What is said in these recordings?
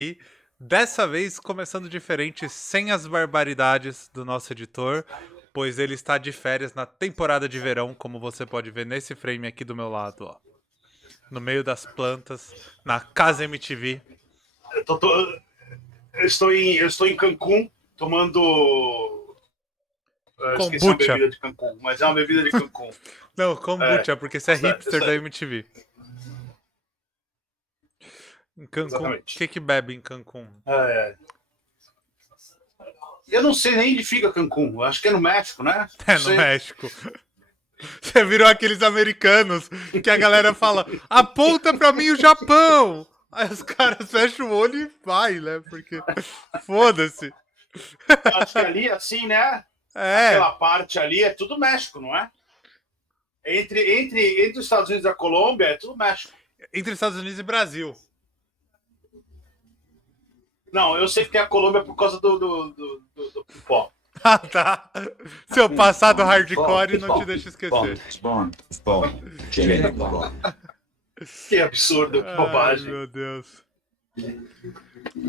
E dessa vez começando diferente, sem as barbaridades do nosso editor, pois ele está de férias na temporada de verão, como você pode ver nesse frame aqui do meu lado, ó. No meio das plantas, na casa MTV. Eu, tô- tô- eu estou em Cancún tomando. Esqueci uma Kombucha. bebida de Cancún, mas é uma bebida de Cancún. Não, É, kombucha, porque você é hipster da MTV. Em Cancún, o exatamente. que bebe em Cancún? É, eu não sei nem onde fica Cancún, eu acho que é no México, né? Não É, no sei. México. Você virou aqueles americanos que a galera fala: aponta pra mim o Japão! Aí os caras fecham o olho e vai, né? Porque foda-se. Acho que ali, assim, né? É, Aquela parte ali é tudo México, não é? Entre os Estados Unidos e a Colômbia é tudo México. entre Estados Unidos e Brasil. Não, eu sei que tem a Colômbia por causa do pó. Ah, tá. Seu passado hardcore não te deixa esquecer. Que absurdo, que Ai, bobagem. meu Deus.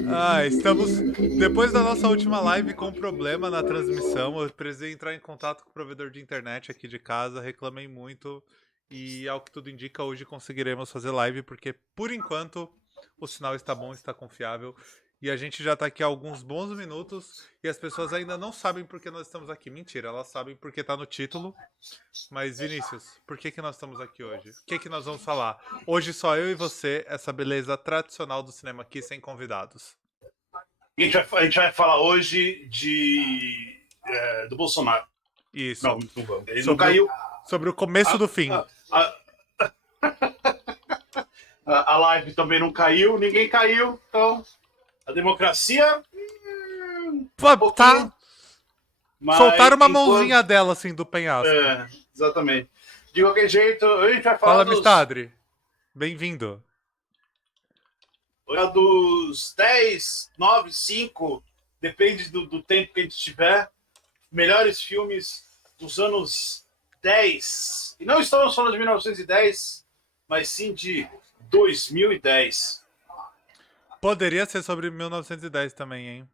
Ah, estamos. Depois da nossa última live com problema na transmissão, eu precisei entrar em contato com o provedor de internet aqui de casa, reclamei muito e, ao que tudo indica, hoje conseguiremos fazer live, porque por enquanto o sinal está bom, está confiável. E a gente já está aqui há alguns bons minutos e as pessoas ainda não sabem por que nós estamos aqui. Mentira, elas sabem porque está no título. Mas, Vinícius, por que nós estamos aqui hoje? O que nós vamos falar? Hoje só eu e você, essa beleza tradicional do cinema aqui, sem convidados. A gente vai falar hoje do Bolsonaro. Isso. Não, não vamos. Ele não Sobre o, caiu. sobre o começo A, do fim. a, a live também não caiu, ninguém caiu. Então, a democracia, um Pô, pouquinho. tá. Soltaram Mas uma enquanto. mãozinha dela, assim, do penhasco. Exatamente. De qualquer jeito, a gente vai falar Fala, dos, Mistadre. Bem-vindo. dos 10, 9, 5, depende do tempo que a gente tiver, melhores filmes dos anos 10. E não estamos falando de 1910, mas sim de 2010. Poderia ser sobre 1910 também, hein?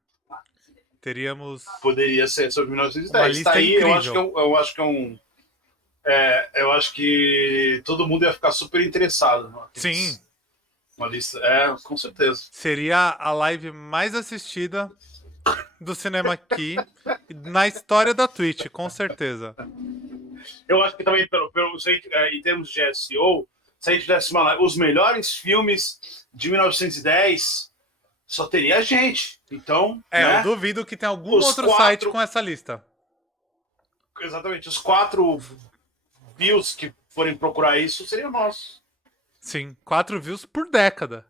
Teríamos Poderia ser sobre uma 1910. Está lista aí, eu acho que incrível. eu acho que é um. Eu acho que todo mundo ia ficar super interessado. Sim, Uma lista. Com certeza. seria a live mais assistida do cinema aqui na história da Twitch, com certeza. Eu acho que também, em termos de SEO, se a gente tivesse os melhores filmes de 1910, só teria gente. Então, É, eu né? duvido que tenha algum Os outro site quatro, com essa lista. exatamente, os 4 views que forem procurar isso seriam nossos, Sim, 4 views por década.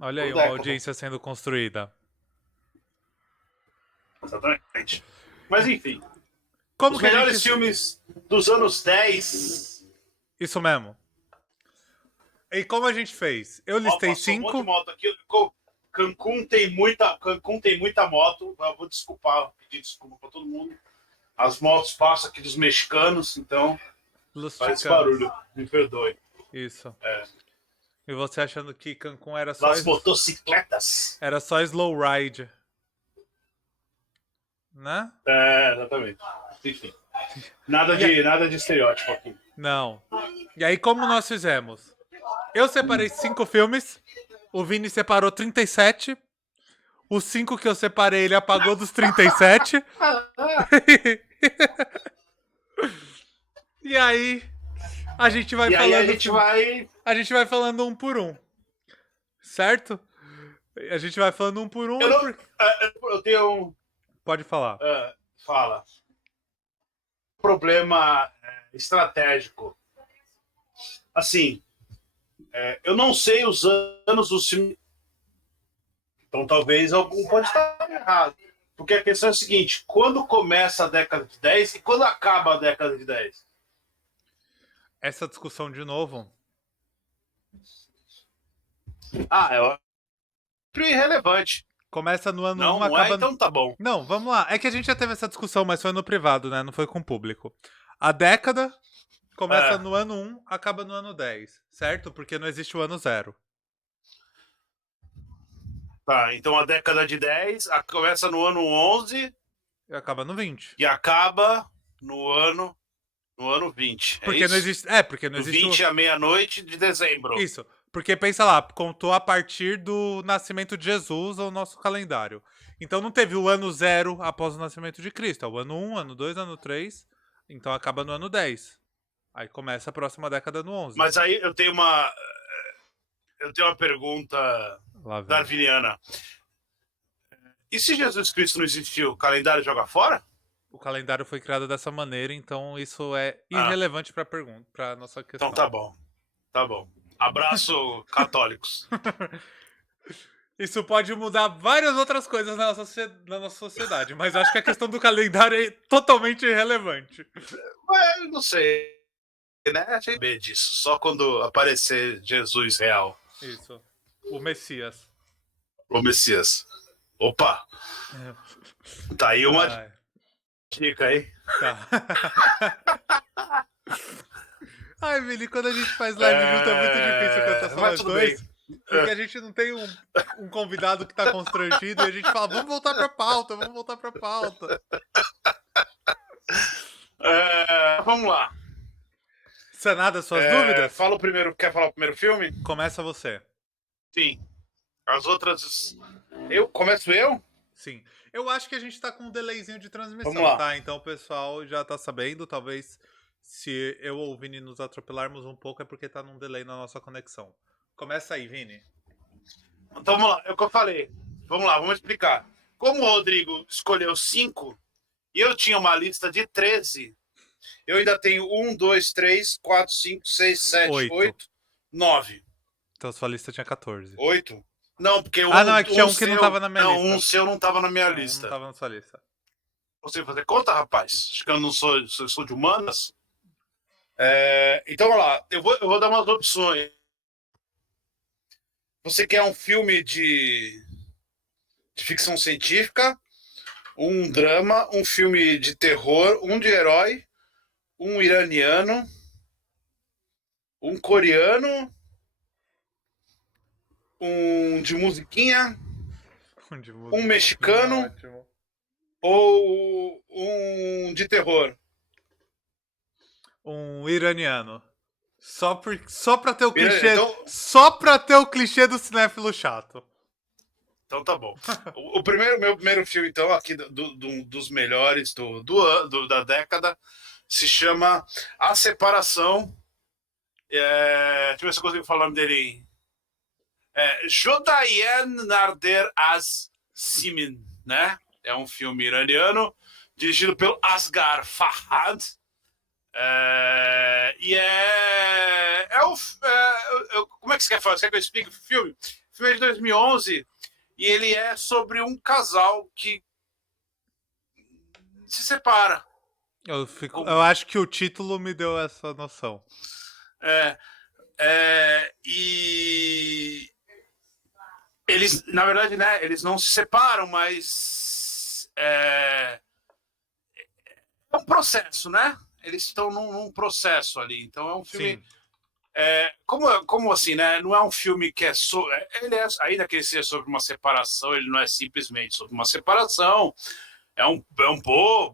Olha aí por uma década. audiência sendo construída. Exatamente. Mas, enfim, Como os que a gente. melhores filmes dos anos 10. Isso mesmo. E como a gente fez? Eu Ó, listei passou um monte de 5. moto aqui. Cancún tem muita moto. Eu vou pedir desculpa para todo mundo. As motos passam aqui dos mexicanos, então Los faz esse Chicanos. barulho, me perdoe. Isso. É. E você achando que Cancún era só. Las motocicletas. Era só slow ride. Né? Exatamente. Enfim. Nada E aí... de estereótipo aqui. Não. E aí, como nós fizemos? Eu separei 5 filmes. O Vini separou 37. Os 5 que eu separei, ele apagou dos 37. E aí, a gente vai E aí a falando. gente vai. A gente vai falando um por um. Certo? A gente vai falando um por um Eu, e não, por. eu tenho um. Pode falar. Fala. Problema estratégico. Assim, eu não sei os anos do filme. Então talvez algum pode estar errado. Porque a questão é a seguinte: quando começa a década de 10 e quando acaba a década de 10? Essa discussão de novo. Eu acho irrelevante. Começa no ano Não, um, não é? acaba. Então tá bom. Não, vamos lá. É que a gente já teve essa discussão, mas foi no privado, né? Não foi com o público. A década começa É, no ano um, acaba no ano 10, certo? Porque não existe o ano zero. Tá, então a década de 10 começa no ano 11 E acaba no 20. e acaba no ano 20. É Porque não isso? existe. É, porque não Do existe o. 20 à meia-noite de dezembro. Isso. Porque pensa lá, contou a partir do nascimento de Jesus o nosso calendário. Então não teve o ano zero após o nascimento de Cristo. É o ano um, ano 2, ano 3. Então acaba no ano 10. Aí começa a próxima década no 11. Mas aí eu tenho uma pergunta Lá vem. darwiniana. E se Jesus Cristo não existiu, o calendário joga fora? O calendário foi criado dessa maneira, então isso é Ah, irrelevante para a pergunta, para nossa então questão. tá bom. Tá bom. Abraço, católicos. Isso pode mudar várias outras coisas na nossa sociedade, mas acho que a questão do calendário é totalmente irrelevante. Mas não sei, né? A gente vê disso. Só quando aparecer Jesus real, Isso. O Messias. o Messias. Opa, tá aí uma Ai, dica, hein? tá. Ai, Vili, quando a gente faz live junto é muito difícil quando tá só Mas nós tudo bem. dois. Porque a gente não tem um convidado que tá constrangido e a gente fala, vamos voltar pra pauta, vamos voltar pra pauta. Vamos lá. Sanada suas dúvidas? Fala o primeiro. Quer falar o primeiro filme? Começa você. Sim. As outras. Começo eu? Sim. Eu acho que a gente tá com um delayzinho de Vamos transmissão, lá. tá? Então o pessoal já tá sabendo. Talvez se eu ou o Vini nos atropelarmos um pouco é porque tá num delay na nossa conexão. Começa aí, Vini. Então vamos lá, é o que eu falei. Vamos lá, vamos explicar. Como o Rodrigo escolheu 5 e eu tinha uma lista de 13, eu ainda tenho 1, 2, 3, 4, 5, 6, 7, Oito. 8, 9. Então sua lista tinha 14. 8? Não, porque Não, é que tinha um que não seu, tava na minha não, lista. um seu não estava na minha Não lista. tava na sua lista. Você fazer conta, rapaz? Acho que eu não sou de humanas. Então, vamos lá. Eu vou dar umas opções. Você quer um filme de ficção científica, um drama, um filme de terror, um de herói, um iraniano, um coreano, um de musiquinha, um mexicano Ótimo. ou um de terror? Um iraniano. Só pra ter o clichê. Então, Só pra ter o clichê do cinéfilo chato. então tá bom. Meu primeiro filme, então, aqui dos melhores da década, se chama A Separação. Deixa eu ver se eu consigo falar o nome dele. Jodayen Narder Az Simin, né? É um filme iraniano, dirigido pelo Asghar Farhad. Como é que você quer falar? Você quer que eu explique o filme? O filme é de 2011 e ele é sobre um casal que se separa. Eu acho que o título me deu essa noção. E eles, na verdade, né, eles não se separam, mas é um processo, né? Eles estão num processo ali. Então é um filme. Sim. Como assim, né? Não é um filme que é sobre. Ainda que ele seja sobre uma separação, ele não é simplesmente sobre uma separação. É um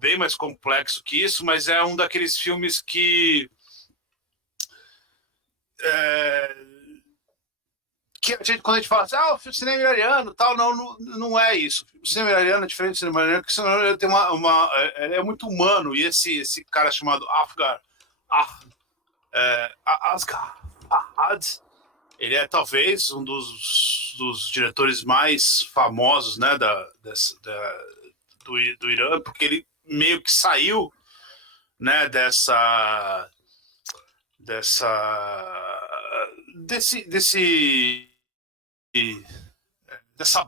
bem mais complexo que isso, mas é um daqueles filmes que a gente, quando a gente fala assim, o cinema iraniano, tal, não é isso. O cinema iraniano é diferente do cinema iraniano, porque o cinema iraniano tem ele é muito humano, e esse cara chamado Asghar Farhad, ele é talvez um dos diretores mais famosos, né, do Irã, porque ele meio que saiu, né, dessa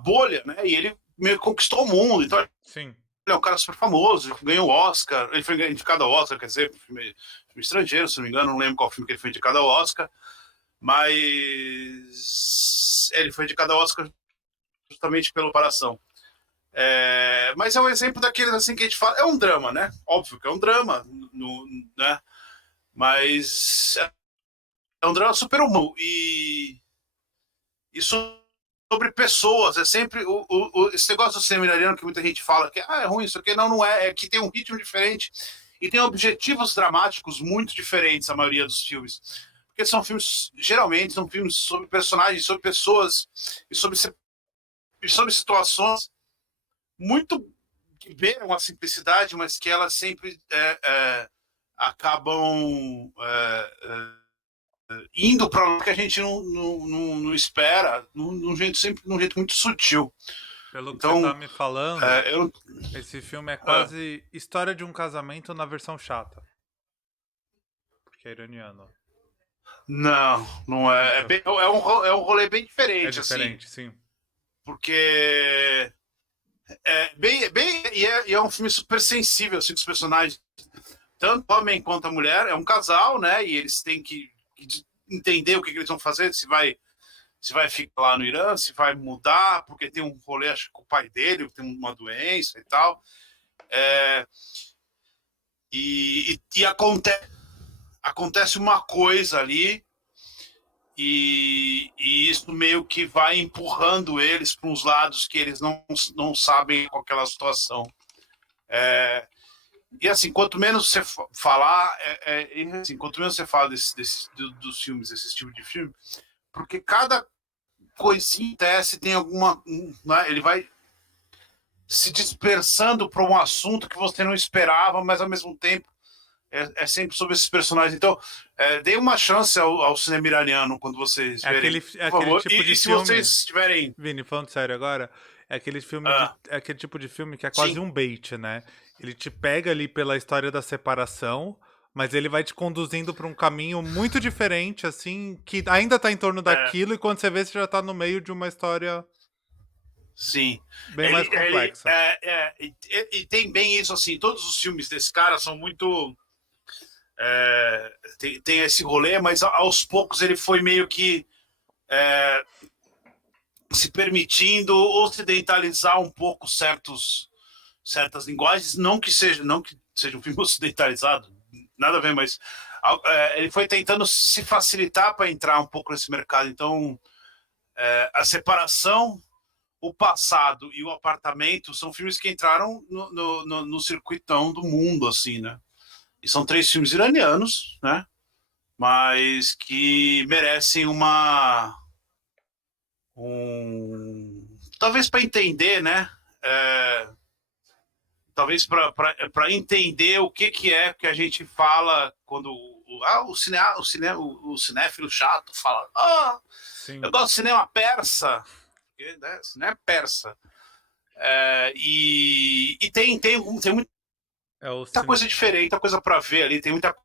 bolha, né? E ele meio que conquistou o mundo. Então, Sim. ele é um cara super famoso, ganhou o Oscar, ele foi indicado ao Oscar, quer dizer, filme estrangeiro, se não me engano, não lembro qual filme que ele foi indicado ao Oscar, mas ele foi indicado ao Oscar justamente pela comparação. Mas é um exemplo daqueles assim que a gente fala, é um drama, né? Óbvio que é um drama, né? Mas é um drama super humano e sobre pessoas. É sempre esse negócio do cinema iraniano que muita gente fala que é ruim, isso aqui não é. É que tem um ritmo diferente e tem objetivos dramáticos muito diferentes, a maioria dos filmes. Porque são filmes, geralmente, são filmes sobre personagens, sobre pessoas e sobre situações muito que beiram a simplicidade, mas que elas sempre acabam indo para onde que a gente não espera, num jeito sempre num jeito muito sutil. Pelo que você Então, tá me falando, eu esse filme é quase história de um casamento na versão chata. Porque é iraniano. não é. Então, É um rolê bem é diferente, assim, diferente, sim. porque e é um filme super sensível, assim, os personagens, tanto o homem quanto a mulher, é um casal, né? E eles têm que entender o que eles vão fazer, se vai ficar lá no Irã, se vai mudar, porque tem um rolê, acho que com o pai dele tem uma doença e tal. É, e acontece uma coisa ali, e isso meio que vai empurrando eles para uns lados que eles não sabem com aquela situação. E assim, quanto menos você falar, assim, quanto menos você fala dos filmes, desse tipo de filme, porque cada coisinha acontece, tem alguma. Né, ele vai se dispersando para um assunto que você não esperava, mas ao mesmo tempo é sempre sobre esses personagens. Então, dê uma chance ao cinema iraniano quando vocês verem, É por aquele favor. tipo de Se filme. vocês tiverem. Vini, falando sério agora, é aquele filme de. É aquele tipo de filme que é quase Sim, um bait, né? Ele te pega ali pela história da separação, mas ele vai te conduzindo pra um caminho muito diferente, assim, que ainda tá em torno é, daquilo, e quando você vê, você já tá no meio de uma história sim. bem mais complexa. E tem bem isso, assim, todos os filmes desse cara são muito. Tem esse rolê, mas aos poucos ele foi meio que se permitindo ocidentalizar um pouco certas linguagens, não que seja um filme ocidentalizado, nada a ver, mas ele foi tentando se facilitar para entrar um pouco nesse mercado. Então, a separação, o passado e o apartamento são filmes que entraram no circuitão do mundo, assim, né? E são 3 filmes iranianos, né? Mas que merecem talvez para entender, né? Talvez para entender o que é que a gente fala quando o cinéfilo chato fala: Sim. eu gosto de cinema persa, porque, né, cinema persa. E tem muita É o coisa diferente, muita coisa para ver ali, tem muita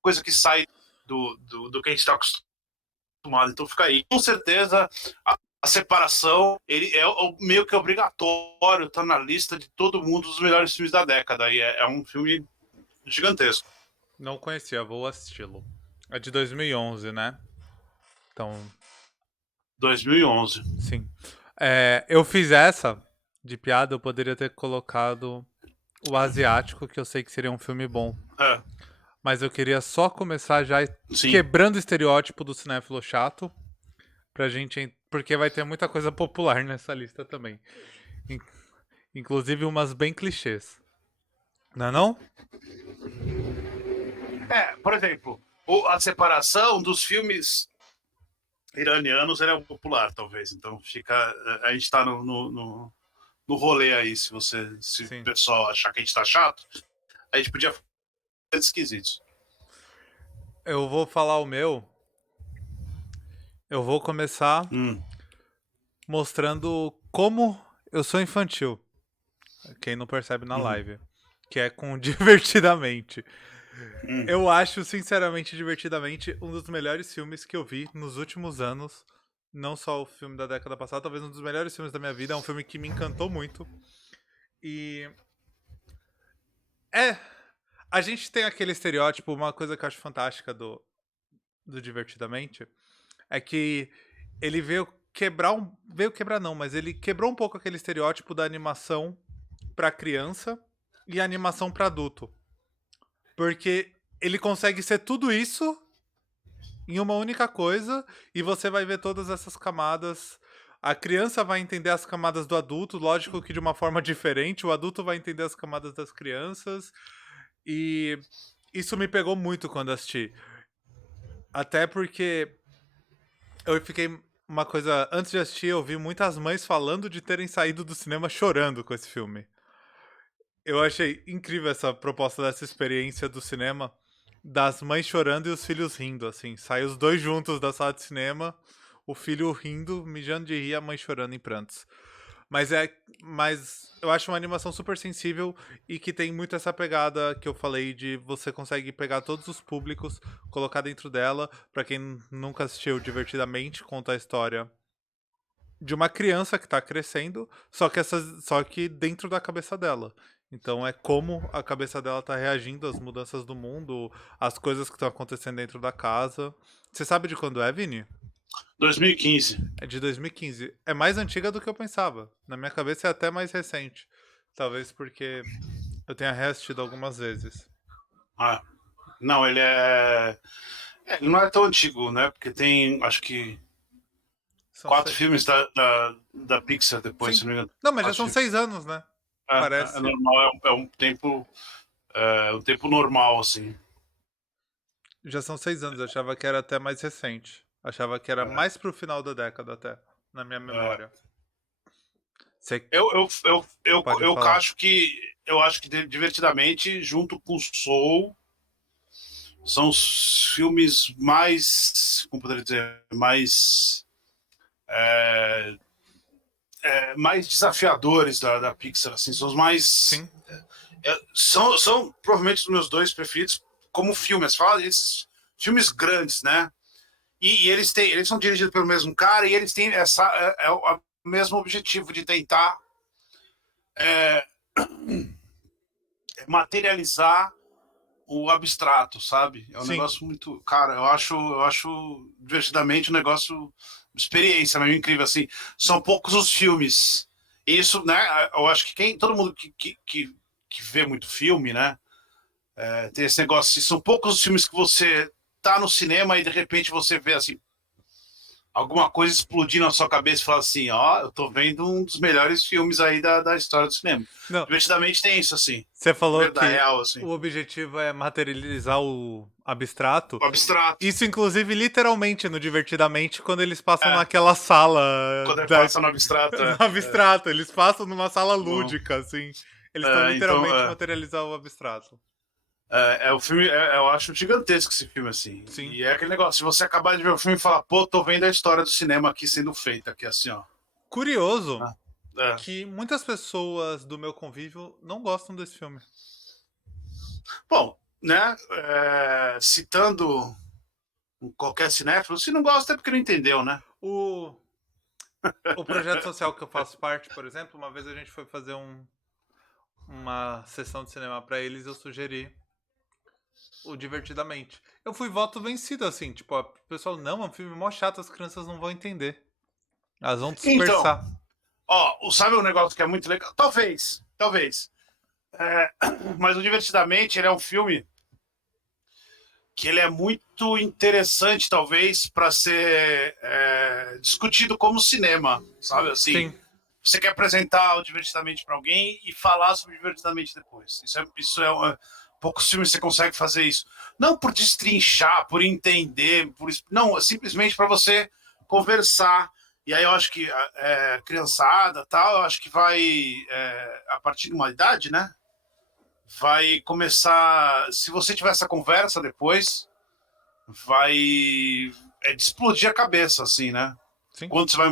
coisa que sai do que a gente está acostumado. Então fica aí. Com certeza, a separação ele é meio que obrigatório, tá na lista de todo mundo dos melhores filmes da década. E é um filme gigantesco. Não conhecia, vou assisti-lo. É de 2011, né? Então, 2011. sim. Eu fiz essa de piada, eu poderia ter colocado o Asiático, que eu sei que seria um filme bom. É, Mas eu queria só começar já sim. quebrando o estereótipo do cinéfilo chato, pra gente. Porque vai ter muita coisa popular nessa lista também. In- Inclusive umas bem clichês. Não é não? Por exemplo, a separação dos filmes iranianos era popular, talvez. Então a gente tá no rolê aí, se o Sim. pessoal achar que a gente tá chato, a gente podia fazer esquisitos. Eu vou falar o meu. Eu vou começar Hum, mostrando como eu sou infantil. Quem não percebe na hum, live. Que é com Divertidamente. hum. Eu acho, sinceramente, Divertidamente um dos melhores filmes que eu vi nos últimos anos. Não só o filme da década passada, talvez um dos melhores filmes da minha vida. É um filme que me encantou muito. E. É. A gente tem aquele estereótipo, uma coisa que eu acho fantástica do Divertidamente. É que ele veio quebrar um. Veio quebrar não, mas ele quebrou um pouco aquele estereótipo da animação pra criança e animação pra adulto. Porque ele consegue ser tudo isso em uma única coisa e você vai ver todas essas camadas. A criança vai entender as camadas do adulto, lógico que de uma forma diferente, o adulto vai entender as camadas das crianças, e isso me pegou muito quando assisti. Até porque eu fiquei uma coisa, antes de assistir, eu vi muitas mães falando de terem saído do cinema chorando com esse filme. Eu achei incrível essa proposta dessa experiência do cinema, das mães chorando e os filhos rindo, assim. Sai os dois juntos da sala de cinema, o filho rindo, mijando de rir, a mãe chorando em prantos. Mas mas eu acho uma animação super sensível e que tem muito essa pegada que eu falei de você consegue pegar todos os públicos, colocar dentro dela. Pra quem nunca assistiu Divertidamente, conta a história de uma criança que tá crescendo, só que dentro da cabeça dela. Então é como a cabeça dela tá reagindo às mudanças do mundo, às coisas que estão acontecendo dentro da casa. Você sabe de quando é, Vini? 2015. É de 2015. É mais antiga do que eu pensava. Na minha cabeça é até mais recente. Talvez porque eu tenha reassistido algumas vezes. Ah, não, ele não é tão antigo, né? Porque tem, acho que, São 4 seis. filmes da Pixar depois, Sim. se não me engano. Não, mas já 4 são filmes. 6 anos, né? É Parece. normal, um tempo normal, assim. Já são 6 anos. Eu achava que era até mais recente. Achava que era É, mais pro final da década até, na minha é. memória. Você pode Eu falar. acho que Divertidamente, junto com Soul, são os filmes mais, como poderia dizer, é, mais desafiadores da Pixar, assim, são os mais Sim, são provavelmente os meus dois preferidos como filmes. Fala esses filmes grandes, né? E eles são dirigidos pelo mesmo cara e eles têm o mesmo objetivo de tentar é, materializar o abstrato, sabe? É um sim. negócio muito, cara, eu acho Divertidamente um negócio, experiência mesmo incrível assim. São poucos os filmes. Isso, né? Eu acho que todo mundo que vê muito filme, né? Tem esse negócio, assim, são poucos os filmes que você tá no cinema e de repente você vê assim alguma coisa explodir na sua cabeça e fala assim, ó, eu tô vendo um dos melhores filmes aí da história do cinema. Não, Divertidamente tem isso, assim, você falou verdade que real, assim. o objetivo é materializar o abstrato. O abstrato. Isso, inclusive, literalmente no Divertidamente, quando eles passam É, naquela sala quando ele da, passa no abstrato, no abstrato. Eles passam numa sala bom. lúdica, assim. Eles estão Então, literalmente materializando o abstrato. o filme, eu acho gigantesco esse filme, assim. Sim. E é aquele negócio, se você acabar de ver o filme e falar, pô, tô vendo a história do cinema aqui sendo feita, aqui assim, ó. Curioso É. que muitas pessoas do meu convívio não gostam desse filme. Bom, né, citando qualquer cinéfilo, se não gosta é porque não entendeu, né? O, o projeto social que eu faço parte, por exemplo, uma vez a gente foi fazer uma sessão de cinema pra eles, eu sugeri o Divertidamente. Eu fui voto vencido, assim, tipo, o pessoal, não, é um filme mó chato, as crianças não vão entender. Elas vão Então, dispersar. ó, sabe um negócio que é muito legal? Talvez. É, mas o Divertidamente, ele é um filme que ele é muito interessante, talvez, para ser discutido como cinema, sabe? Assim, Sim, você quer apresentar o Divertidamente para alguém e falar sobre o Divertidamente depois. Poucos filmes você consegue fazer isso. Não por destrinchar, por entender, não, simplesmente para você conversar. E aí eu acho que criançada, tal, eu acho que vai a partir de uma idade, né? Vai começar. Se você tiver essa conversa depois, vai de explodir a cabeça, assim, né? sim. Quando você vai,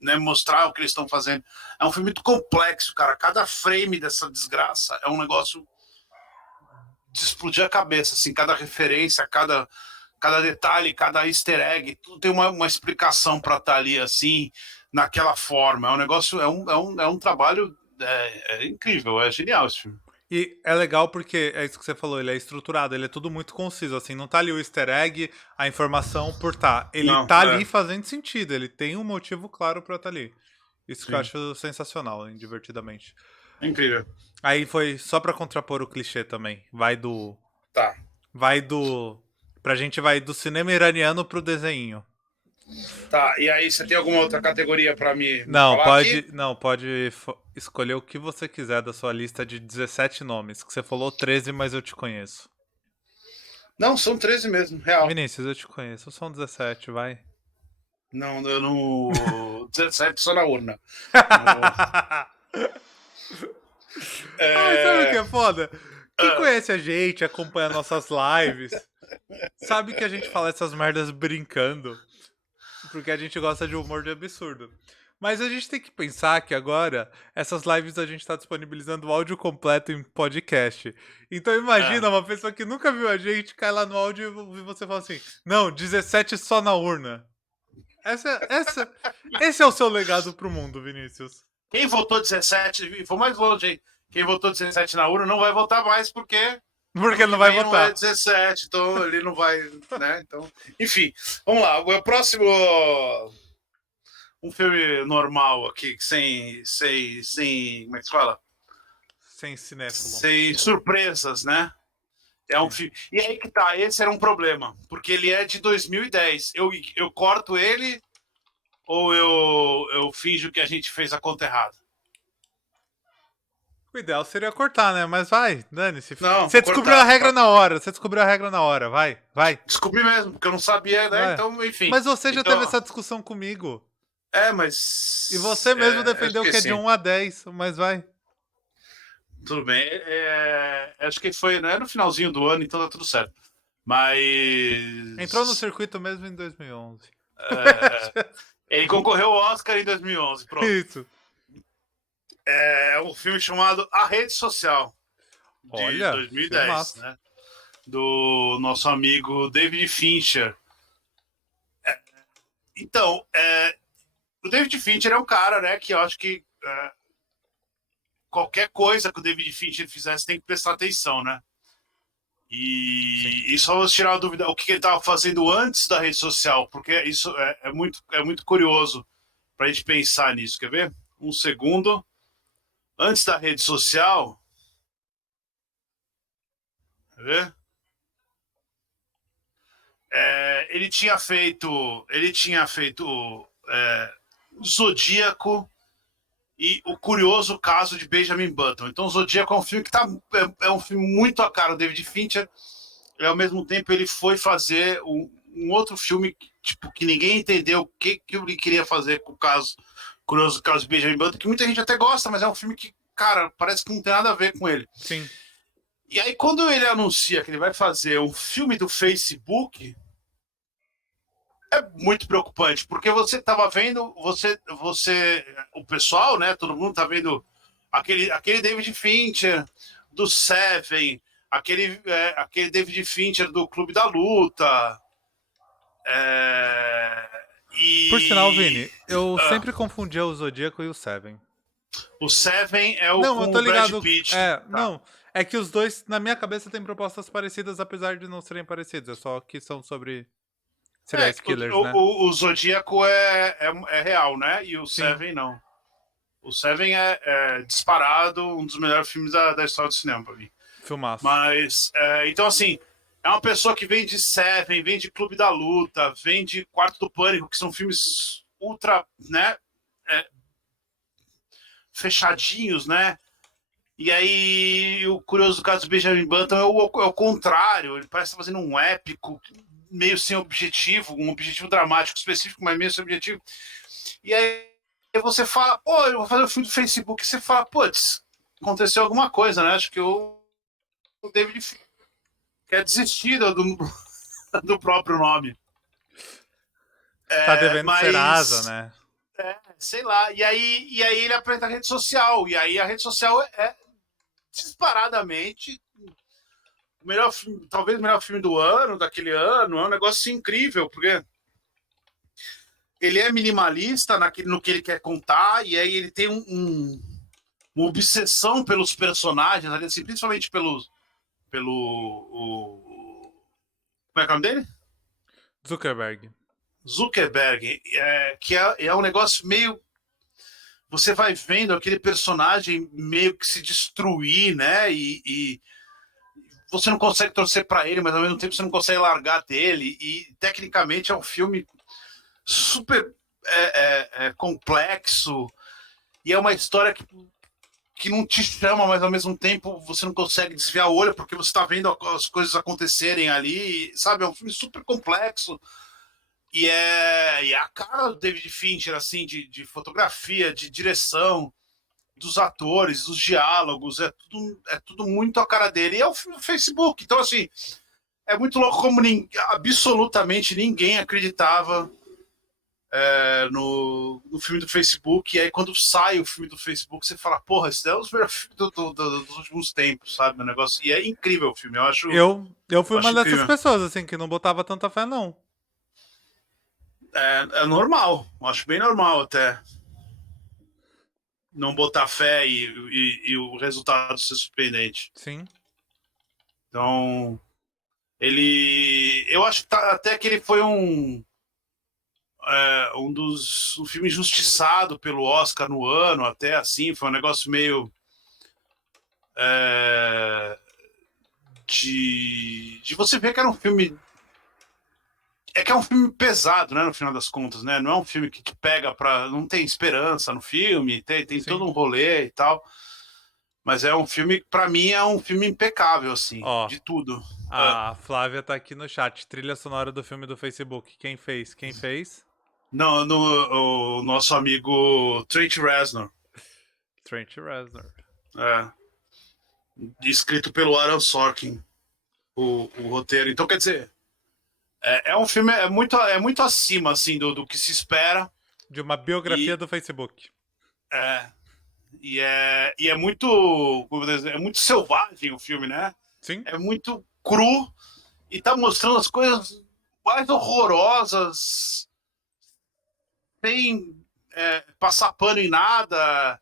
né, mostrar o que eles estão fazendo. É um filme muito complexo, cara. Cada frame dessa desgraça é um negócio de explodir a cabeça, assim. Cada referência, cada detalhe, cada easter egg, tudo tem uma explicação para estar ali, assim, naquela forma. É um negócio, é um trabalho incrível, é genial esse filme. E é legal porque é isso que você falou, ele é estruturado, ele é tudo muito conciso, assim, não tá ali o easter egg, a informação por tá. Ele Não, tá ali fazendo sentido, ele tem um motivo claro pra estar ali. Isso que eu sim, acho sensacional, hein, divertidamente. é incrível. Aí foi só pra contrapor o clichê também. Tá. Vai do. Pra gente vai do cinema iraniano pro desenho. Tá, e aí você tem alguma outra categoria pra me Não, falar aqui? pode escolher o que você quiser da sua lista de 17 nomes. Que você falou 13, mas eu te conheço. Não, são 13 mesmo, real. Vinícius, eu te conheço. São 17, vai. Não, eu no 17 só na urna. No, Ai, sabe o que é, é foda? Quem ah, conhece a gente, acompanha nossas lives, sabe que a gente fala essas merdas brincando, porque a gente gosta de humor de absurdo. Mas a gente tem que pensar que agora, essas lives a gente tá disponibilizando o áudio completo em podcast. Então imagina ah. uma pessoa que nunca viu a gente, cai lá no áudio e você fala assim, não, 17 só na urna. Esse é o seu legado pro mundo, Vinícius. Quem votou 17, e vou mais longe, hein? Quem votou 17 na urna não vai votar mais porque Porque ano não que vai vem não é votar. 17, então ele não vai, né? Então, enfim, vamos lá. O próximo, um filme normal aqui, sem, como é que se fala? Sem cinéfilo. Sem surpresas, né? É um Sim. filme. E aí que tá, esse era um problema, porque ele é de 2010. Eu corto ele ou eu finjo que a gente fez a conta errada? O ideal seria cortar, né? Mas vai, dane-se. Não, Você vou descobriu a cortar. regra na hora. Você descobriu a regra na hora. Vai, vai, Descobri mesmo, porque eu não sabia, né? vai. Então, enfim. Mas você já teve Então, essa discussão comigo. E mas você mesmo acho defendeu que que é de assim, 1 a 10, mas vai. tudo bem. Acho que foi, né, no finalzinho do ano, então tá tudo certo. Entrou no Mas circuito mesmo em 2011. ele concorreu ao Oscar em 2011, pronto. Isso. É um filme chamado A Rede Social, de Olha, 2010, filmaço. né? Do nosso amigo David Fincher. Então, o David Fincher é um cara, né, que eu acho que qualquer coisa que o David Fincher fizesse tem que prestar atenção, né? Sim. E só vou tirar a dúvida, o que ele estava fazendo antes da rede social, porque isso é muito curioso para a gente pensar nisso. Quer ver? Um segundo. Antes da rede social, quer ver? Ele tinha feito Zodíaco e O Curioso Caso de Benjamin Button. Então, Zodíaco é um filme que é um filme muito a cara do David Fincher. E ao mesmo tempo ele foi fazer um outro filme tipo, que ninguém entendeu o que ele queria fazer com o caso Curioso Caso de Benjamin Button, que muita gente até gosta, mas é um filme que, cara, parece que não tem nada a ver com ele. Sim. E aí, quando ele anuncia que ele vai fazer um filme do Facebook, é muito preocupante, porque você estava vendo, o pessoal, né, todo mundo tá vendo aquele David Fincher do Seven, aquele David Fincher do Clube da Luta, Por sinal, e Vini, eu sempre confundia o Zodíaco e o Seven. o Seven é o Não, eu com tô o Brad ligado. Pitt, É, tá? não. É que os dois, na minha cabeça, têm propostas parecidas, apesar de não serem parecidos. É só que são sobre serial killers, né? O Zodíaco é real, né? E o Sim, Seven não. O Seven é disparado um dos melhores filmes da história do cinema pra mim. filmaço. Mas, então, assim, é uma pessoa que vem de Seven, vem de Clube da Luta, vem de Quarto do Pânico, que são filmes ultra, né, fechadinhos, né? E aí, o curioso caso do Benjamin Button é o contrário. Ele parece estar fazendo um épico, meio sem objetivo, um objetivo dramático específico, mas meio sem objetivo. E aí você fala, pô, eu vou fazer um filme do Facebook. E você fala, putz, aconteceu alguma coisa, né? Acho que o David quer desistir do próprio nome. Tá devendo ser asa, Mas, né? sei lá. E aí ele apresenta a rede social. E aí a rede social é disparadamente o melhor filme, talvez o melhor filme do ano, daquele ano. É um negócio incrível, porque ele é minimalista no que ele quer contar, e aí ele tem uma obsessão pelos personagens, assim, principalmente pelo como é que é o nome dele? Zuckerberg. Zuckerberg, que é um negócio meio. Você vai vendo aquele personagem meio que se destruir, né? E você não consegue torcer para ele, mas ao mesmo tempo você não consegue largar dele. E tecnicamente é um filme super complexo, e é uma história que não te chama, mas ao mesmo tempo você não consegue desviar o olho porque você está vendo as coisas acontecerem ali, sabe? É um filme super complexo e é a cara do David Fincher, assim, de fotografia, de direção, dos atores, dos diálogos, é tudo muito a cara dele. E é o filme do Facebook, então, assim, é muito louco como absolutamente ninguém acreditava no filme do Facebook, e aí quando sai o filme do Facebook, você fala, porra, esse é um dos melhores filmes dos últimos tempos, sabe? O negócio. E é incrível o filme, Eu fui uma acho dessas incrível. pessoas, assim, que não botava tanta fé, não. É normal, acho bem normal até não botar fé e o resultado ser surpreendente. Sim. Então, eu acho até que ele foi um filme injustiçado pelo Oscar no ano, até assim, foi um negócio meio é, de você ver que era um filme. É que é um filme pesado, né, no final das contas, né? Não é um filme que te pega pra. Não tem esperança no filme, tem todo Sim. um rolê e tal. Mas é um filme, pra mim, é um filme impecável, assim, Ó, de tudo. a Flávia tá aqui no chat. Trilha sonora do filme do Facebook. Quem fez? Quem fez? Não, o nosso amigo Trent Reznor, Trent Reznor. é, escrito pelo Aaron Sorkin, o roteiro. Então, quer dizer, é um filme é muito acima assim do que se espera De uma biografia e do Facebook. é, e é muito, como eu vou dizer, é muito selvagem o filme, né? Sim? É muito cru e tá mostrando as coisas mais horrorosas sem passar pano em nada.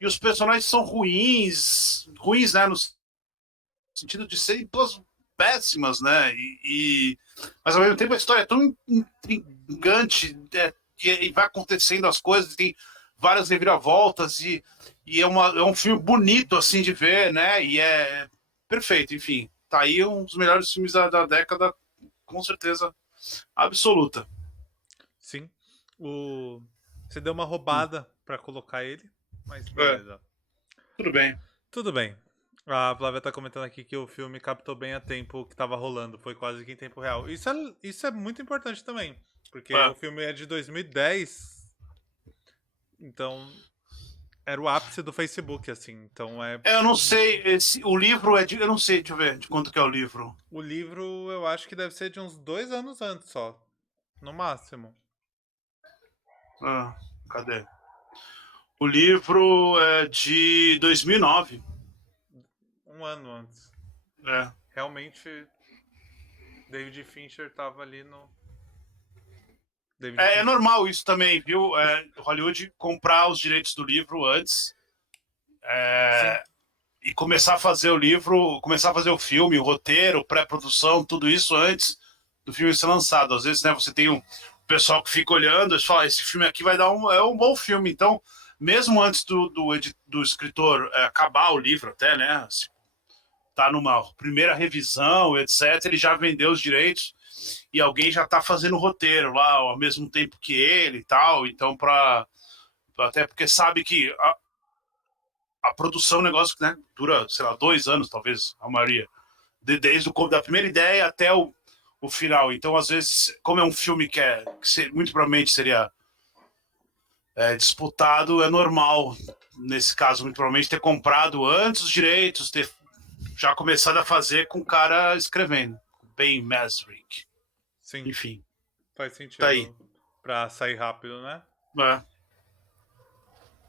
E os personagens são ruins, né? No sentido de serem todas péssimas, né? Mas ao mesmo tempo a história é tão intrigante, e vai acontecendo as coisas, tem várias reviravoltas e é um filme bonito assim de ver, né? E é perfeito, enfim. Tá aí um dos melhores filmes da década, com certeza absoluta. Sim. O... Você deu uma roubada pra colocar ele, mas É, beleza. tudo bem. Tudo bem. A Flávia tá comentando aqui que o filme captou bem a tempo o que tava rolando. Foi quase que em tempo real. Isso é muito importante também. Porque o É. filme é de 2010. Então, era o ápice do Facebook, assim. Então, Eu não sei, o livro é de. Eu não sei, deixa eu ver de quanto que é o livro. o livro, eu acho que deve ser de uns 2 anos antes só. No máximo. Ah, cadê? O livro é de 2009. Um ano antes. É. Realmente, David Fincher tava ali no. David É Fincher. normal isso também, viu? Hollywood comprar os direitos do livro antes Sim, e começar a fazer o livro, começar a fazer o filme, o roteiro, pré-produção, tudo isso antes do filme ser lançado. Às vezes, né, você tem um pessoal que fica olhando e fala, esse filme aqui vai dar um bom filme. Então, mesmo antes do escritor acabar o livro até, né, se tá numa primeira revisão, etc., ele já vendeu os direitos e alguém já tá fazendo o roteiro lá ao mesmo tempo que ele e tal. Então, até porque sabe que a produção é um negócio que, né, dura, sei lá, 2 anos, talvez, a maioria. Desde da primeira ideia até o final. Então, às vezes, como é um filme que muito provavelmente seria disputado, é normal, nesse caso, muito provavelmente, ter comprado antes os direitos, ter já começado a fazer com o cara escrevendo. Ben Mesrick. sim. Enfim, Faz tá aí. sentido pra sair rápido, né? É,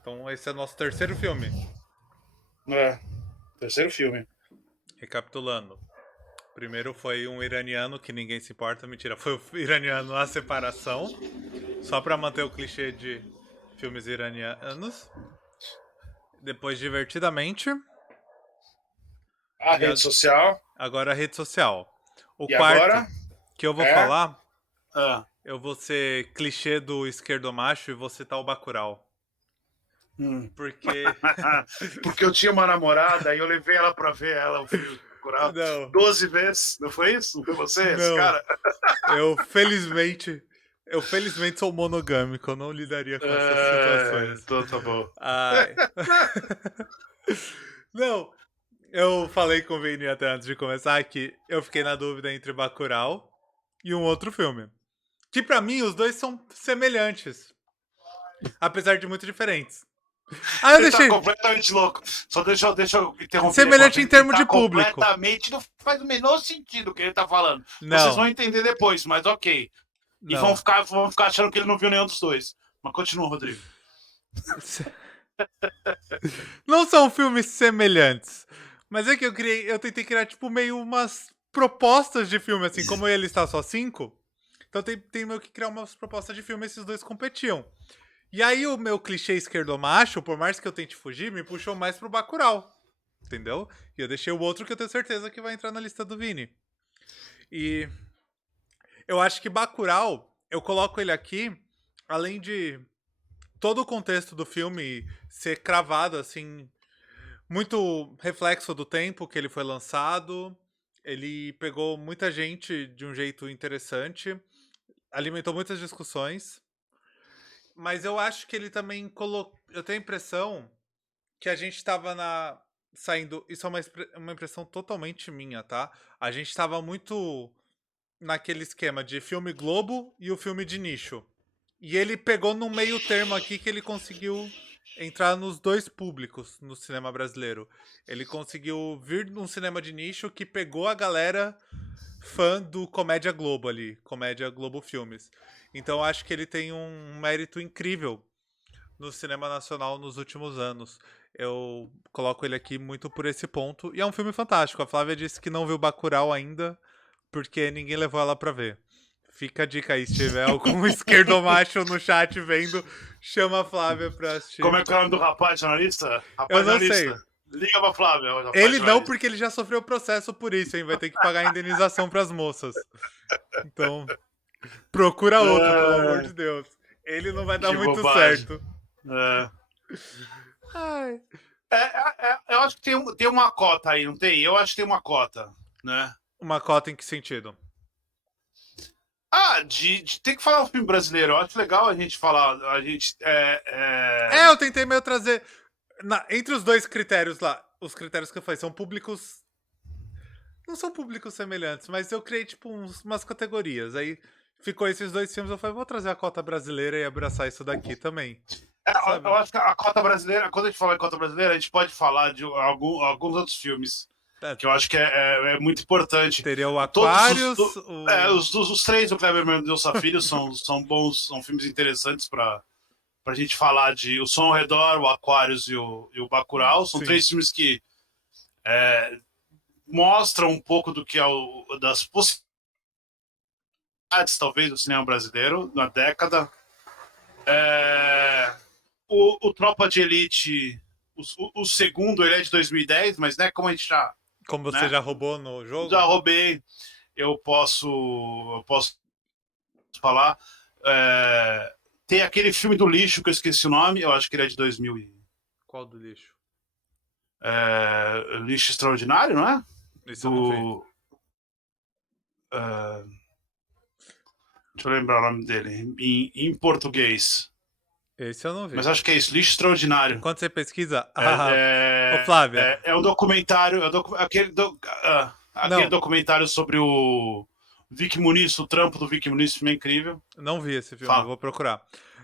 Então, esse é o nosso terceiro filme. terceiro filme. Recapitulando. Primeiro foi um iraniano que ninguém se importa. Mentira, foi o iraniano A Separação. Só pra manter o clichê de filmes iranianos. Depois, Divertidamente. A E rede social. agora, a Rede Social. O E quarto agora que eu vou é. falar, Ah, eu vou ser clichê do esquerdomacho e vou citar o Bacurau. hum. Porque. Porque eu tinha uma namorada e eu levei ela pra ver ela, o filme Bacurau, Não, 12 vezes. Não foi isso? Não foi você, esse não. cara? Eu, felizmente, Eu felizmente sou monogâmico, eu não lidaria com essas situações. Então tá bom. Ai. Não, eu falei com o Vini até antes de começar que eu fiquei na dúvida entre Bacurau e um outro filme. Que pra mim os dois são semelhantes, apesar de muito diferentes. Ah, eu Você tá deixei completamente louco. Só deixa eu interromper. semelhante em Ele termos tá de público. completamente. Não faz o menor sentido o que ele tá falando. Vocês Não, vão entender depois, mas ok. E não. vão ficar achando que ele não viu nenhum dos dois. Mas continua, Rodrigo. Não são filmes semelhantes. Mas é que eu tentei criar, tipo, meio umas propostas de filme, assim, como ele está só 5. Então tem meio que criar umas propostas de filme, esses dois competiam. E aí o meu clichê esquerdomacho, por mais que eu tente fugir, me puxou mais pro Bacurau. Entendeu? E eu deixei o outro que eu tenho certeza que vai entrar na lista do Vini. E eu acho que Bacurau, eu coloco ele aqui, além de todo o contexto do filme ser cravado, assim, muito reflexo do tempo que ele foi lançado. Ele pegou muita gente de um jeito interessante, alimentou muitas discussões. Mas eu acho que ele também colocou. Eu tenho a impressão que a gente tava saindo. Isso é uma impressão totalmente minha, tá? A gente tava muito naquele esquema de filme Globo e o filme de nicho. E ele pegou num meio termo aqui que ele conseguiu entrar nos dois públicos no cinema brasileiro. Ele conseguiu vir num cinema de nicho que pegou a galera fã do Comédia Globo ali, Comédia Globo Filmes. Então acho que ele tem um mérito incrível no cinema nacional nos últimos anos. Eu coloco ele aqui muito por esse ponto. E é um filme fantástico. A Flávia disse que não viu Bacurau ainda, porque ninguém levou ela pra ver. Fica a dica aí, se tiver algum esquerdomacho no chat vendo, chama a Flávia pra assistir. Como é que é o nome do rapaz jornalista? Eu Rapaz não jornalista. sei. Liga pra Flávia. O rapaz Ele não, jornalista. porque ele já sofreu processo por isso, hein? Vai ter que pagar a indenização pras moças. Então, procura outro, pelo amor de Deus. Ele não vai dar Que muito bobagem. certo. É. Ai. Eu acho que tem uma cota aí, não tem? Eu acho que tem uma cota, né? Uma cota em que sentido? De ter que falar um filme brasileiro. Eu acho legal a gente falar. A gente. Eu tentei meio trazer. Entre os dois critérios lá, os critérios que eu falei são públicos. Não são públicos semelhantes, mas eu criei, tipo, umas categorias. Aí ficou esses dois filmes, eu falei, vou trazer a cota brasileira e abraçar isso daqui também. Sabe? Eu acho que a cota brasileira, quando a gente fala em cota brasileira, a gente pode falar de alguns outros filmes. Que eu acho que é muito importante. Teria o Aquarius. Os três do Kleber Mendonça Filho são bons, são filmes interessantes pra gente falar de O Som ao Redor, o Aquarius e o Bacurau. São três filmes que mostram um pouco do que das possibilidades, talvez, do cinema brasileiro na década. O Tropa de Elite, o segundo, ele é de 2010, mas né, como a gente já... Como você já roubou no jogo? Já roubei, eu posso falar. Tem aquele filme do lixo que eu esqueci o nome, eu acho que ele é de 2000. Qual do lixo? Lixo Extraordinário, não é? Isso eu não vi. Deixa eu lembrar o nome dele. Em português. Esse eu não vi. Mas acho que é isso, Lixo Extraordinário. Enquanto você pesquisa... Ô, Flávia. É um documentário... aquele documentário sobre o Vic Muniz, o trampo do Vic Muniz, filme é incrível. Não vi esse filme, eu vou procurar.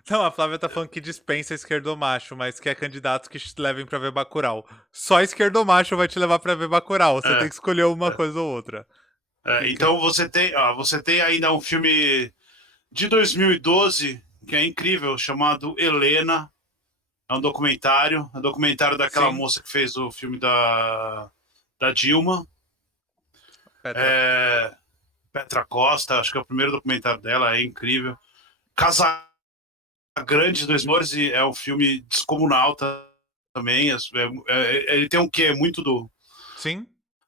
Não, a Flávia tá falando que dispensa esquerdomacho, mas que é candidato que te levem pra ver Bacurau. Só esquerdomacho vai te levar pra ver Bacurau. Você tem que escolher uma coisa ou outra. Então você tem ainda um filme de 2012 que é incrível, chamado Helena. É um documentário daquela moça que fez o filme da Dilma. Petra Costa, acho que é o primeiro documentário dela, é incrível. Casa Grande, 2012, é um filme descomunal também. Ele tem um quê? Muito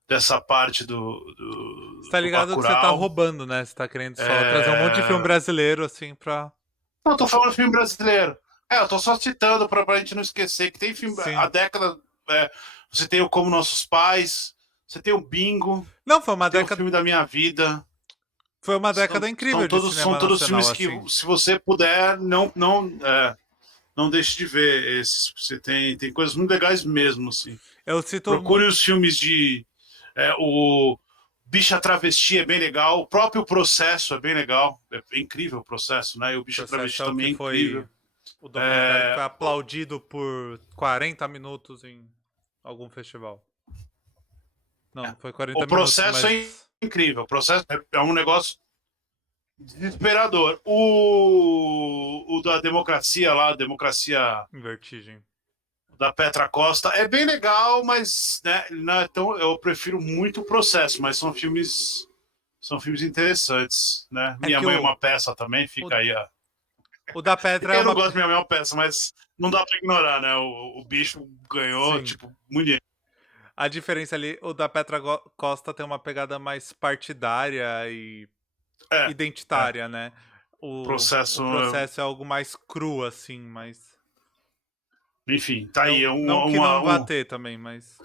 dessa parte do você tá ligado que você tá roubando, né? Você tá querendo só trazer um monte de filme brasileiro, assim, pra... Não, tô falando filme brasileiro. Eu tô só citando pra gente não esquecer que tem filme... A década... você tem o Como Nossos Pais, você tem o Bingo. Não, foi uma década... o filme da minha vida. Foi uma década incrível de São cinema todos nacional, filmes que, assim. se você puder, não deixe de ver esses. Você tem coisas muito legais mesmo, assim. Eu cito Procure muito. os filmes de. O Bicha Travesti é bem legal, o próprio Processo é bem legal. É incrível o processo, né? E o O Bicha processo Travesti é o também que é incrível. foi. O documentário que É, foi aplaudido por 40 minutos em algum festival. Não, não foi o 40 minutos, processo mas. é incrível. O processo é um negócio desesperador. O da democracia lá, a democracia Em Vertigem. da Petra Costa, é bem legal, mas né, não é tão, eu prefiro muito o processo, mas são filmes interessantes, né? É Minha que Mãe é uma Peça também, o, fica aí a... o da Petra é Eu não uma. gosto de Minha Mãe é uma Peça, mas não dá pra ignorar, né? O bicho ganhou, Sim. tipo, muito dinheiro. A diferença ali, o da Petra Costa tem uma pegada mais partidária e É, é. identitária, né? O Processo, processo é algo mais cru, assim, mas. enfim, tá aí. Não, não que não vá ter também, mas.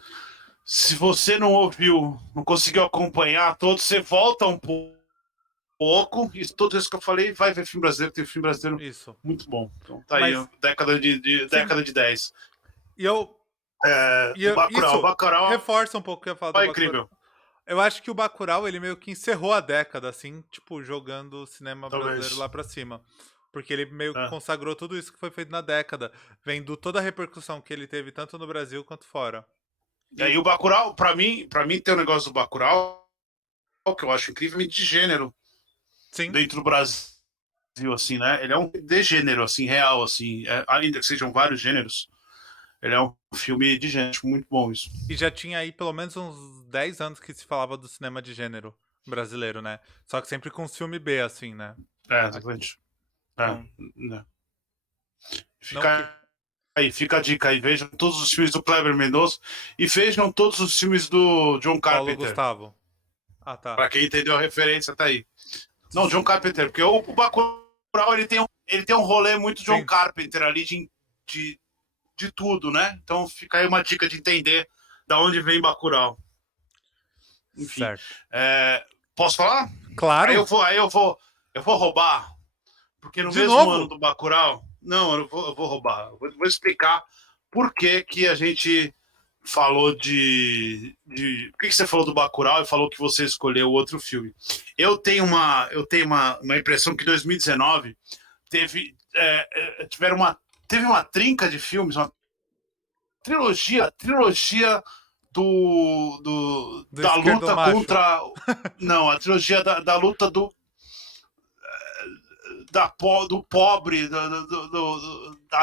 Se você não ouviu, não conseguiu acompanhar todos, você volta um pouco, e tudo isso que eu falei, vai ver filme brasileiro, tem filme brasileiro Isso. muito bom. Então tá aí, Mas, sim. década de 10. E eu. Bacurau, Isso Bacurau reforça um pouco o que eu ia falar do é Bacurau. incrível, Eu acho que o Bacurau, ele meio que encerrou a década, assim, tipo, jogando o cinema brasileiro talvez. lá pra cima. Porque ele meio que É. consagrou tudo isso que foi feito na década, vendo toda a repercussão que ele teve tanto no Brasil quanto fora. E E, o Bacurau, pra mim tem um negócio do Bacurau que eu acho incrivelmente de gênero sim, dentro do Brasil, assim, né? Ele é um de gênero, assim, real, assim, ainda que sejam vários gêneros, ele é um filme de gênero, muito bom isso. e já tinha aí pelo menos uns 10 anos que se falava do cinema de gênero brasileiro, né? Só que sempre com os filme B, assim, né? Aqui. Exatamente. É, Então, né? não que... Fica fica a dica aí, vejam todos os filmes do Kleber Mendonça e vejam todos os filmes do John Paulo Carpenter. Gustavo. Ah, tá. Pra quem entendeu a referência, tá aí. Não, John Carpenter, porque o Bacurau ele tem um rolê muito John Sim, Carpenter ali de, de tudo, né? Então fica aí uma dica de entender da onde vem Bacurau. Enfim, certo. posso falar? Claro, Eu vou roubar, porque no de mesmo ano novo. do Bacurau, não, eu vou roubar. Vou explicar por que que a gente falou por que você falou do Bacurau e falou que você escolheu outro filme. Eu tenho uma impressão que 2019 teve teve uma trinca de filmes, uma trilogia Do da esquerdo luta macho. contra, não, a trilogia da luta do pobre,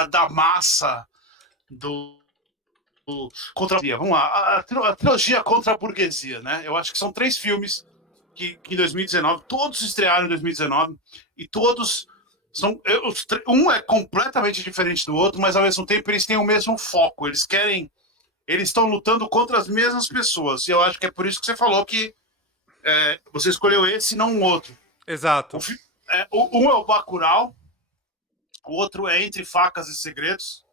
da massa, do contra vamos lá, a trilogia contra a burguesia, né? Eu acho que são três filmes que em 2019, todos estrearam em 2019 e todos são um é completamente diferente do outro, mas ao mesmo tempo eles têm o mesmo foco. Eles estão lutando contra as mesmas pessoas. E eu acho que é por isso que você falou que você escolheu esse e não o outro. Exato. Um é o Bacurau, o outro é Entre Facas e Segredos.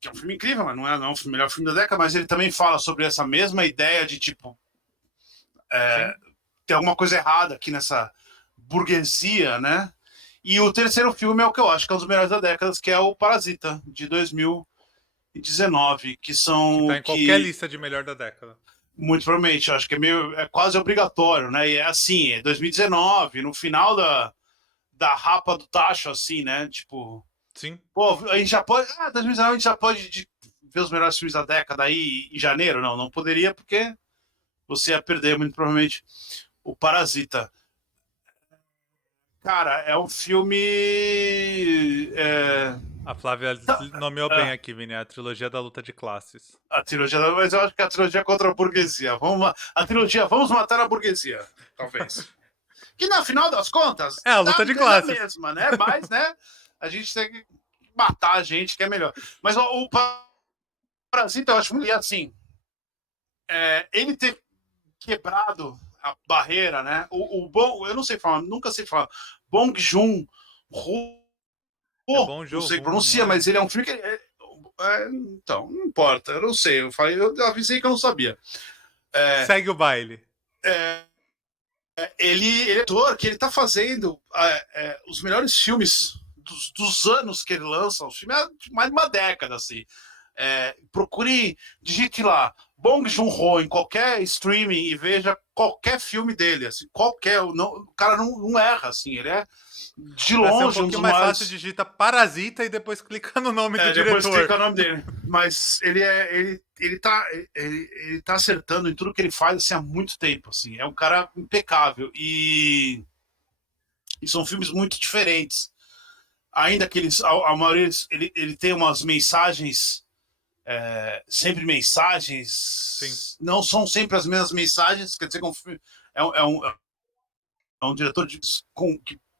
Que é um filme incrível, mas não é o melhor filme da década, mas ele também fala sobre essa mesma ideia de tipo Sim. tem alguma coisa errada aqui nessa burguesia, né? E o terceiro filme é o que eu acho que é um dos melhores da década, que é o Parasita, de 2019, Que tá são em qualquer que lista de melhor da década. muito provavelmente, eu acho que é quase obrigatório, né? E é assim, é 2019, no final da rapa do tacho, assim, né? Tipo, Sim. pô, a gente já pode. 2019 a gente já pode ver os melhores filmes da década aí em janeiro? Não, não poderia, porque você ia perder, muito provavelmente, o Parasita. Cara, é um filme. A Flávia nomeou bem É, aqui, Vini, a trilogia da luta de classes. a trilogia, mas eu acho que a trilogia contra a burguesia. A trilogia Vamos Matar a Burguesia, talvez. Que no final das contas, É a dá luta de na classes. mesma, né? Mas, né? A gente tem que matar a gente, que é melhor. Mas o Parasita, eu acho muito assim. Ele ter quebrado a barreira, né? Eu não sei falar, nunca sei falar. Bong Joon-ho, É bom não sei Joon, não pronuncia, é? mas ele é um filme que então, não importa, eu não sei. Eu avisei que eu não sabia. É, Segue o baile. é, ele é ator que ele tá fazendo os melhores filmes dos anos que ele lança, os filmes há mais de uma década, assim. Procure, digite lá, Bong Joon-ho em qualquer streaming e veja qualquer filme dele, assim, qualquer, não, o cara não erra, assim, ele é de Pra ser um longe um pouquinho dos mais fácil, maiores. digita Parasita e depois clica no nome do Depois diretor. clica o nome dele. Mas ele tá acertando em tudo que ele faz assim, há muito tempo. Assim. É um cara impecável. E são filmes muito diferentes. Ainda que a maioria, ele tem umas mensagens, sempre Sim. mensagens, não são sempre as mesmas mensagens, quer dizer que é um diretor que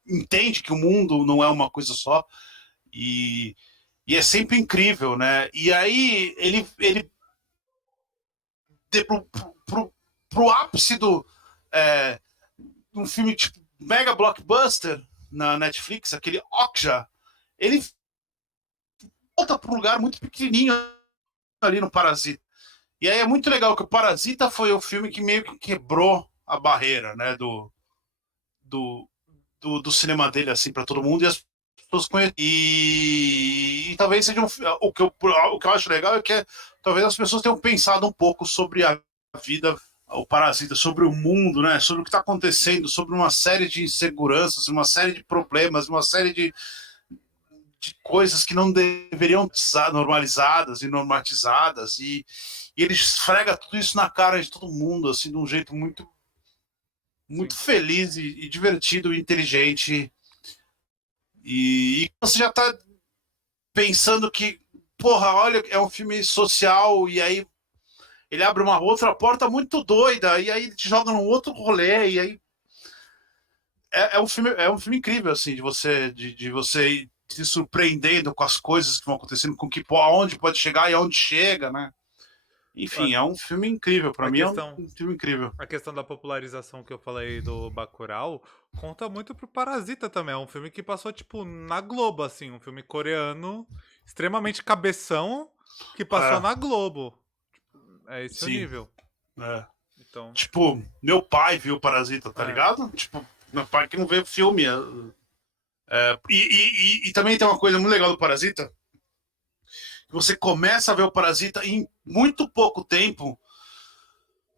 entende que o mundo não é uma coisa só. E, e é sempre incrível, né? E aí ele pro ápice um filme tipo mega blockbuster na Netflix, aquele Okja, ele volta para um lugar muito pequenininho ali no Parasita. E aí é muito legal que o Parasita foi o filme que meio que quebrou a barreira, né, do, do cinema dele assim para todo mundo e as pessoas conhecem. E talvez seja o que eu acho legal é que talvez as pessoas tenham pensado um pouco sobre a vida, o Parasita, sobre o mundo, né? Sobre o que está acontecendo, sobre uma série de inseguranças, uma série de problemas, uma série de coisas que não deveriam ser normalizadas e normatizadas. E ele esfrega tudo isso na cara de todo mundo, assim, de um jeito muito Sim. feliz e divertido e inteligente. E você já está pensando que, porra, olha, é um filme social, e aí ele abre uma outra porta muito doida, e aí ele te joga num outro rolê, e aí é um filme incrível, assim, de você ir se surpreendendo com as coisas que vão acontecendo, com que aonde pode chegar e aonde chega, né? A, Enfim, é um filme incrível. Para a mim é um questão filme incrível. a questão da popularização que eu falei do Bacurau conta muito pro Parasita também. É um filme que passou, tipo, na Globo, assim. Um filme coreano extremamente cabeção que passou É, na Globo. É esse o sim. nível. É. Então, Tipo, meu pai viu Parasita, tá é, ligado? Tipo, meu pai que não vê filme. E também tem uma coisa muito legal do Parasita. Você começa a ver o Parasita em muito pouco tempo.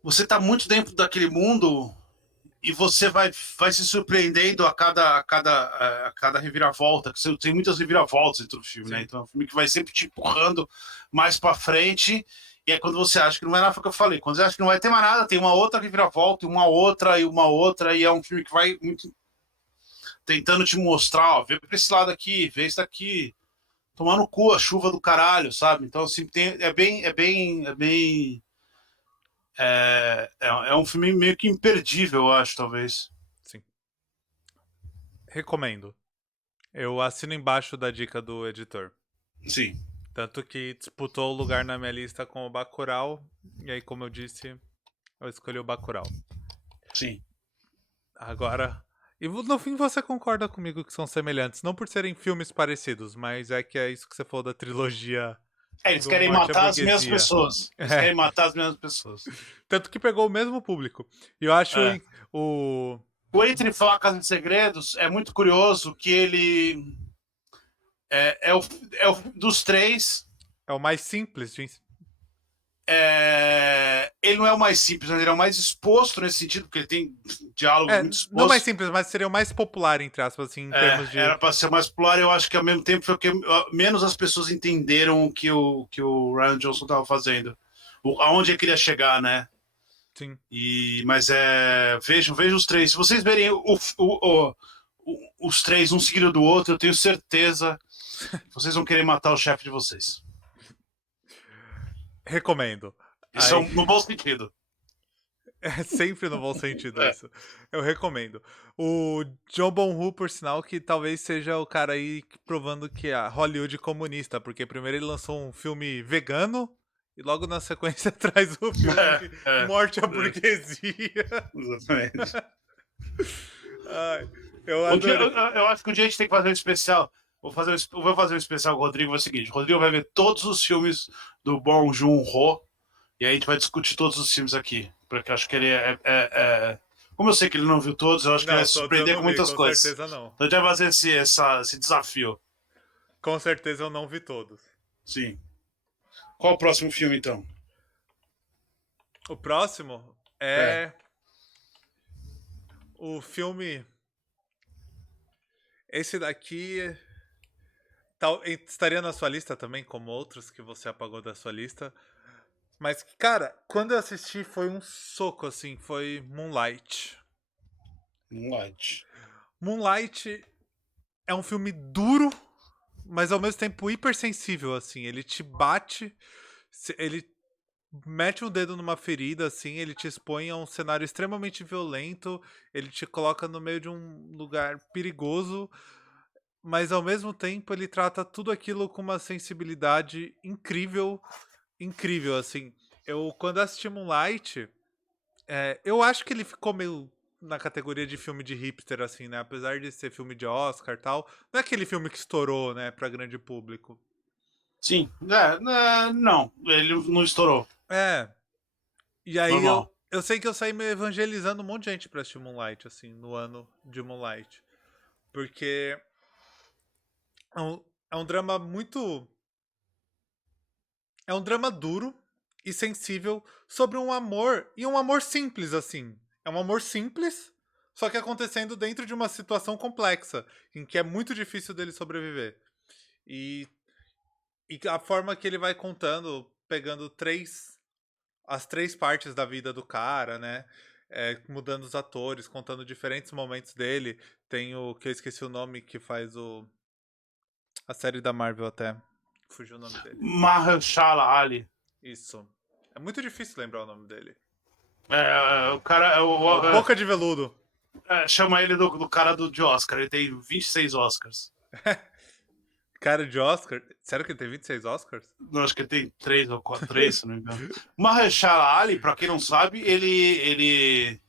Você tá muito dentro daquele mundo e você vai se surpreendendo a cada reviravolta. Tem muitas reviravoltas dentro do filme, né? sim. Então é um filme que vai sempre te empurrando mais para frente. E é quando você acha que não vai nada, foi o que eu falei. Quando você acha que não vai ter mais nada, tem uma outra reviravolta, e uma outra, e é um filme que vai muito tentando te mostrar, ó, vê pra esse lado aqui, vê isso daqui, tomar no cu a chuva do caralho, sabe? Então, assim, é um filme meio que imperdível, eu acho, talvez. Sim. Recomendo. Eu assino embaixo da dica do editor. Sim, Tanto que disputou o lugar na minha lista com o Bacurau. E aí, como eu disse, eu escolhi o Bacurau. sim. Agora. E no fim você concorda comigo que são semelhantes. Não por serem filmes parecidos, mas é que é isso que você falou da trilogia Eles do querem Morte à matar as mesmas Burguesia. pessoas. Eles É. querem matar as mesmas pessoas. Tanto que pegou o mesmo público. E eu acho É. o. O Entre Facas e Segredos é muito curioso que ele é, é, o, dos três. É o mais simples de Ele não é o mais simples, mas ele é o mais exposto nesse sentido, porque ele tem diálogos É, muito não mais expostos. simples, mas seria o mais popular, entre aspas, assim, em termos de. Era para ser mais popular, eu acho que ao mesmo tempo foi o que menos as pessoas entenderam que o Ryan Johnson estava fazendo. Aonde ele queria chegar, né? Sim. Mas vejam os três. Se vocês verem os três um seguido do outro, eu tenho certeza que vocês vão querer matar o chefe de vocês. Recomendo. Isso é Aí, no bom sentido. é sempre no bom sentido É. isso. Eu recomendo. O John Bong-ho, por sinal, que talvez seja o cara aí provando que a Hollywood é comunista, porque primeiro ele lançou um filme vegano e logo na sequência traz o filme Morte à Burguesia. Exatamente. Ai, eu adorei. Eu acho que um dia a gente tem que fazer um especial. Vou fazer um especial com o Rodrigo. É o seguinte: o Rodrigo vai ver todos os filmes do Bong Joon-ho e aí a gente vai discutir todos os filmes aqui. Porque eu acho que ele Como eu sei que ele não viu todos, eu acho que ele vai Não, se todos eu surpreender não com vi, muitas com coisas. certeza não. Então a gente vai fazer esse desafio. Com certeza eu não vi todos. Sim. Qual o próximo filme, então? O próximo É. é o filme. Esse daqui estaria na sua lista também, como outros que você apagou da sua lista. Mas, cara, quando eu assisti foi um soco, assim, foi Moonlight. Moonlight. Moonlight é um filme duro, mas ao mesmo tempo hipersensível, assim. Ele te bate, ele mete um dedo numa ferida, assim, ele te expõe a um cenário extremamente violento, ele te coloca no meio de um lugar perigoso, mas ao mesmo tempo ele trata tudo aquilo com uma sensibilidade incrível, incrível, assim. Eu, quando assisti Moonlight, eu acho que ele ficou meio na categoria de filme de hipster, assim, né? Apesar de ser filme de Oscar e tal, não é aquele filme que estourou, né, pra grande público. Sim. Não, ele não estourou. É, e aí Normal. eu sei que eu saí me evangelizando um monte de gente pra assistir Moonlight, assim, no ano de Moonlight. Porque é um, é um drama muito. É um drama duro e sensível sobre um amor, e um amor simples, assim. É um amor simples, só que acontecendo dentro de uma situação complexa, em que é muito difícil dele sobreviver. E, e a forma que ele vai contando, pegando as três partes da vida do cara, né? Mudando os atores, contando diferentes momentos dele. Tem o que eu esqueci o nome, que faz a série da Marvel até. Fugiu o nome dele. Mahershala Ali. Isso. É muito difícil lembrar o nome dele. O cara. É o Boca de Veludo. Chama ele do cara de Oscar. Ele tem 26 Oscars. Cara de Oscar. Sério que ele tem 26 Oscars? Não, acho que ele tem 3 ou 4, 3, se não me engano. Mahershala Ali, pra quem não sabe, ele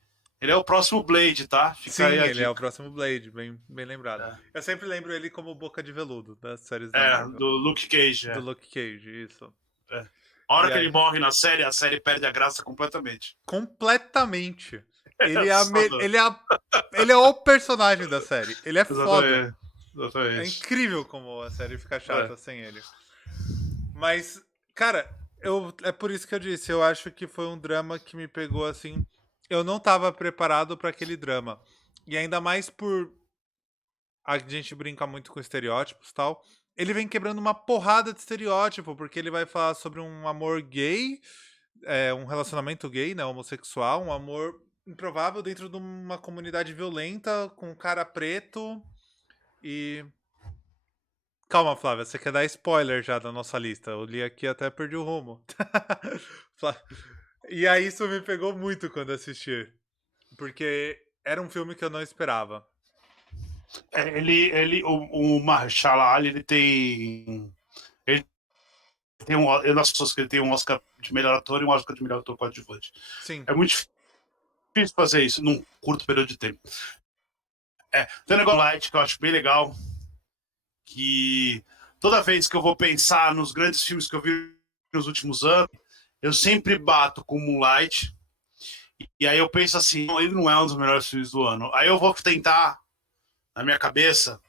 é o próximo Blade, tá? Fica Sim, aí a ele é o dica. próximo Blade, bem, bem lembrado. É, Eu sempre lembro ele como Boca de Veludo, das séries da Marvel. do Luke Cage. Do Luke Cage, isso. É. A hora E que ele aí, morre na série, a série perde a graça completamente. completamente. É Ele é, assustador. ele é o personagem da série. Ele é foda. Exatamente. É Exatamente. incrível como a série fica É. chata sem ele. Mas, cara, é por isso que eu disse. Eu acho que foi um drama que me pegou assim. Eu não tava preparado pra aquele drama. E ainda mais por a gente brinca muito com estereótipos e tal. Ele vem quebrando uma porrada de estereótipo, porque ele vai falar sobre um amor gay, um relacionamento gay, né, homossexual, um amor improvável dentro de uma comunidade violenta, com um cara preto e... Calma, Flávia, você quer dar spoiler já da nossa lista? Eu li aqui e até perdi o rumo. E aí isso me pegou muito quando assisti, porque era um filme que eu não esperava. O Mahershala Ali, ele tem eu não associo que ele tem um Oscar de melhor ator e um Oscar de melhor ator coadjuvante. Sim. É muito difícil fazer isso num curto período de tempo. Tem um negócio light que eu acho bem legal, que toda vez que eu vou pensar nos grandes filmes que eu vi nos últimos anos, eu sempre bato com Moonlight, e aí eu penso assim, ele não é um dos melhores filmes do ano. Aí eu vou tentar, na minha cabeça,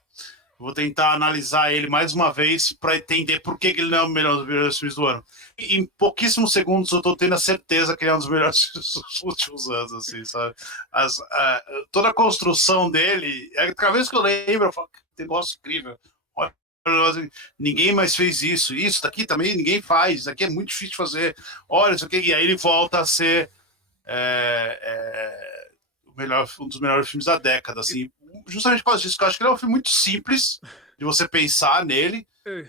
vou tentar analisar ele mais uma vez para entender por que ele não é o melhor dos melhores filmes do ano. E em pouquíssimos segundos eu tô tendo a certeza que ele é um dos melhores filmes dos últimos anos, assim, sabe? Toda a construção dele, cada vez que eu lembro, eu falo, que negócio incrível. Olha, ninguém mais fez isso. Isso daqui também ninguém faz. Isso daqui é muito difícil de fazer. Olha, isso aqui. E aí ele volta a ser um dos melhores filmes da década, assim. Justamente por causa disso, que eu acho que ele é um filme muito simples de você pensar nele.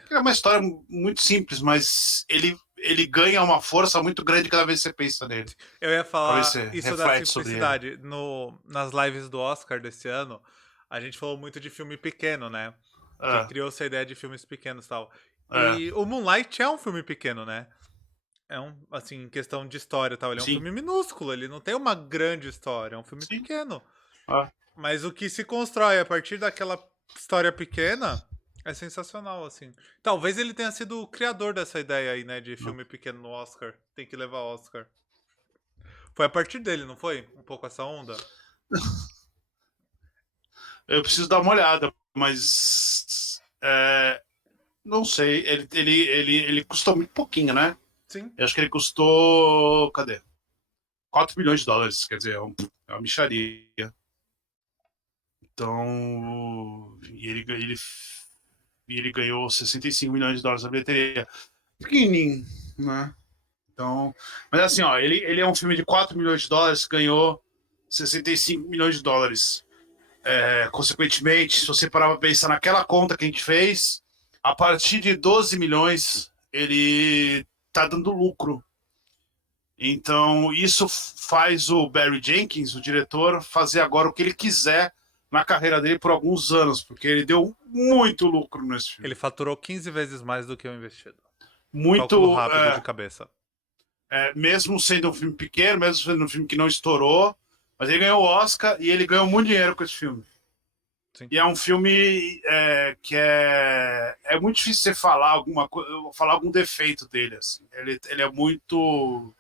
É uma história muito simples, mas ele ganha uma força muito grande cada vez que você pensa nele. Eu ia falar isso da Reflete sobre ele. simplicidade. Nas lives do Oscar desse ano, a gente falou muito de filme pequeno, né? Que criou essa ideia de filmes pequenos e tal. E o Moonlight é um filme pequeno, né? É assim, em questão de história e tal. Ele é um Sim. filme minúsculo, ele não tem uma grande história, é um filme Sim. pequeno. Mas o que se constrói a partir daquela história pequena é sensacional, assim. Talvez ele tenha sido o criador dessa ideia aí, né, de filme pequeno no Oscar. Tem que levar Oscar. Foi a partir dele, não foi? Um pouco essa onda? Eu preciso dar uma olhada, mas não sei. Ele custou muito pouquinho, né? Sim. Eu acho que ele custou. Cadê? 4 milhões de dólares. Quer dizer, é uma mixaria. Então. E ele ganhou 65 milhões de dólares na bilheteria. Pequenininho, né? Então. Mas assim, ó, ele é um filme de 4 milhões de dólares, ganhou 65 milhões de dólares. Consequentemente, se você parar para pensar naquela conta que a gente fez, a partir de 12 milhões ele tá dando lucro. Então, isso faz o Barry Jenkins, o diretor, fazer agora o que ele quiser na carreira dele por alguns anos, porque ele deu muito lucro nesse filme. Ele faturou 15 vezes mais do que o investido. Cálculo Muito, rápido de cabeça. mesmo sendo um filme pequeno, mesmo sendo um filme que não estourou, mas ele ganhou o Oscar e ele ganhou muito dinheiro com esse filme. Sim. E é um filme que é muito difícil você falar alguma coisa, falar algum defeito dele. Assim. Ele é muito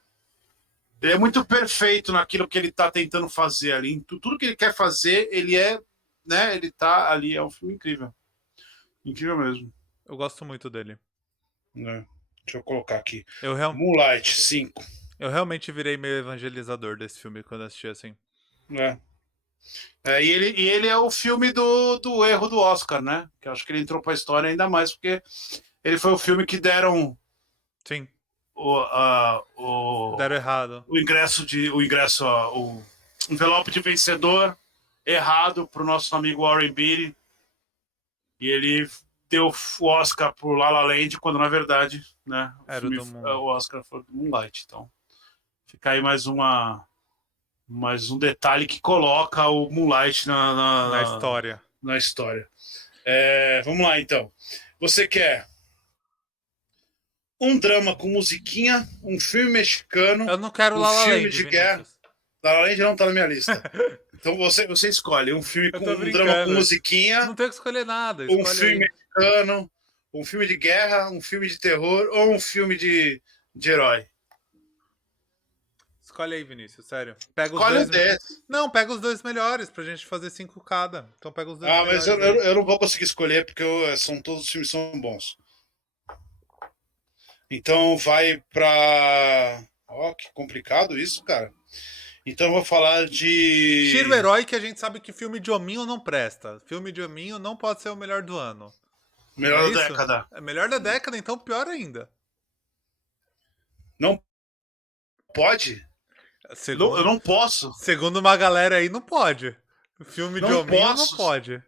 perfeito naquilo que ele está tentando fazer ali. Tudo que ele quer fazer, né? Ele tá ali. É um filme incrível, incrível mesmo. Eu gosto muito dele. Né? Deixa eu colocar aqui. Eu, Moonlight 5. eu realmente virei meio evangelizador desse filme quando assisti assim. Né? E ele é o filme do erro do Oscar, né? Que eu acho que ele entrou para a história ainda mais porque ele foi o filme que deram Sim. o Deram errado. o envelope de vencedor errado para o nosso amigo Warren Beatty. E ele deu o Oscar por La La Land, quando na verdade, né, Era o do o Oscar foi do Moonlight. Então, fica aí mais um detalhe que coloca o Moonlight na história. na história. Vamos lá, então. Você quer um drama com musiquinha, um filme mexicano, Eu não quero um La La filme Land, de guerra. Vinícius. La La Land não tá na minha lista. Então você escolhe um filme com um drama com musiquinha, Não tenho que escolher nada. um Escolhe filme aí. mexicano, um filme de guerra, um filme de terror ou um filme de herói. Escolhe aí, Vinícius, sério. Pega os Escolhe um dois. desses. Não, pega os dois melhores pra gente fazer 5 cada. Então pega os dois Mas melhores aí. eu não vou conseguir escolher porque todos os filmes são bons. Então vai pra. Ó, que complicado isso, cara. Então eu vou falar de. Tira o herói que a gente sabe que filme de hominho não presta. Filme de hominho não pode ser o melhor do ano. Não é Melhor da isso? década. É melhor da década, então pior ainda. Não pode? Eu não posso. Segundo uma galera aí, não pode. Filme de Não hominho não posso. pode.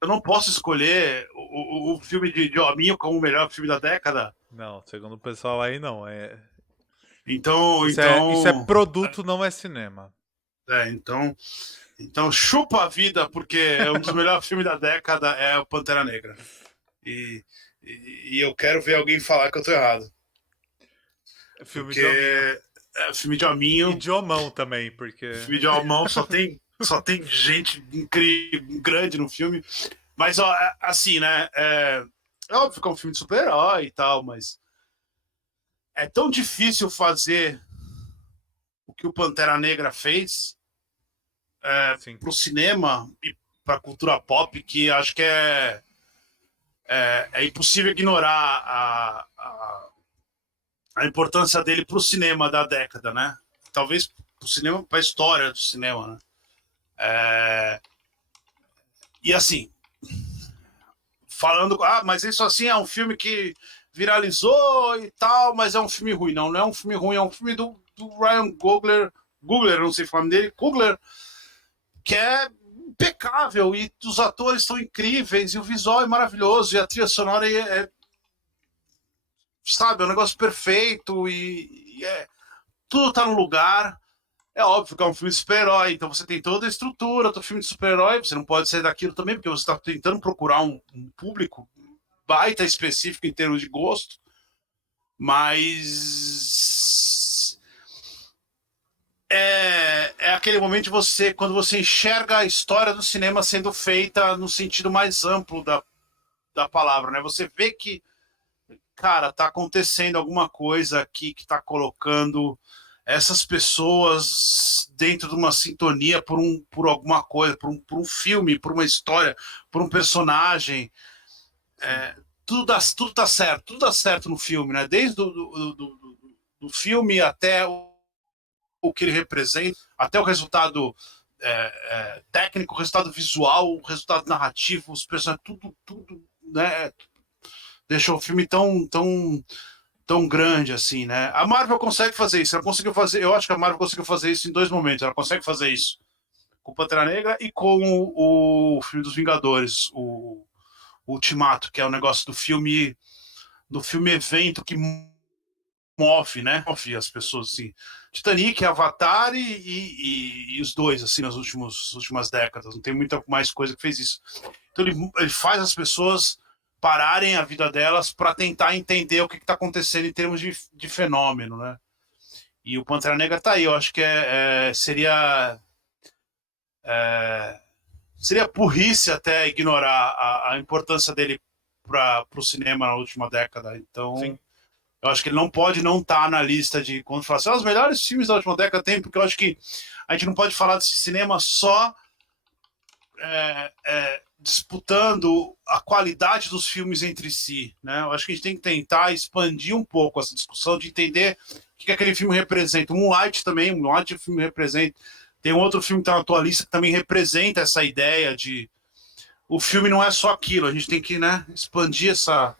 Eu não posso escolher o filme de hominho como o melhor filme da década. Não, segundo o pessoal aí, não. Então, Isso é produto, não é cinema. Então chupa a vida, porque é um dos melhores filmes da década, é o Pantera Negra. E eu quero ver alguém falar que eu tô errado. Filme Porque de hominho. é filme de hominho. E de homão também, porque... Filme de homão só tem gente incrível, grande no filme. Mas, ó, assim, né? É óbvio que é um filme de super-herói e tal, mas é tão difícil fazer o que o Pantera Negra fez pro cinema e pra cultura pop que acho que é impossível ignorar a importância dele pro cinema da década, né? Talvez pro cinema, pra história do cinema, né? E assim, falando, mas isso assim é um filme que viralizou e tal, mas é um filme ruim. Não é um filme ruim, é um filme do Ryan Coogler, não sei falar o nome dele, Coogler, que é impecável e os atores são incríveis e o visual é maravilhoso e a trilha sonora sabe, é um negócio perfeito e tudo tá no lugar. É óbvio que é um filme de super-herói, então você tem toda a estrutura do filme de super-herói, você não pode sair daquilo também, porque você está tentando procurar um público baita específico em termos de gosto, mas é aquele momento de você, quando você enxerga a história do cinema sendo feita no sentido mais amplo da palavra, né? Você vê que, cara, tá acontecendo alguma coisa aqui que tá colocando essas pessoas dentro de uma sintonia por alguma coisa, por um filme, por uma história, por um personagem. Tudo tá certo, tudo dá certo no filme, né? Desde do filme até o que ele representa, até o resultado técnico, o resultado visual, o resultado narrativo, os personagens, tudo, né? Deixou o filme tão grande assim, né? A Marvel consegue fazer isso. Ela conseguiu fazer. Eu acho que a Marvel conseguiu fazer isso em dois momentos. Ela consegue fazer isso com Pantera Negra e com o filme dos Vingadores, o Ultimato, que é o negócio do filme evento que move, né? Move as pessoas assim. Titanic, Avatar e os dois assim nas últimas décadas. Não tem muita mais coisa que fez isso. Então ele faz as pessoas pararem a vida delas para tentar entender o que está acontecendo em termos de fenômeno, né? E o Pantera Negra tá aí. Eu acho que seria burrice até ignorar a importância dele para o cinema na última década. Então, Sim. eu acho que ele não pode não estar na lista de quando fala assim, os melhores filmes da última década tem, porque eu acho que a gente não pode falar desse cinema só disputando a qualidade dos filmes entre si, né? Eu acho que a gente tem que tentar expandir um pouco essa discussão de entender o que aquele filme representa. Moonlight também, Moonlight o filme representa. Tem um outro filme que está na tua lista que também representa essa ideia de o filme não é só aquilo, a gente tem que, né, expandir essa.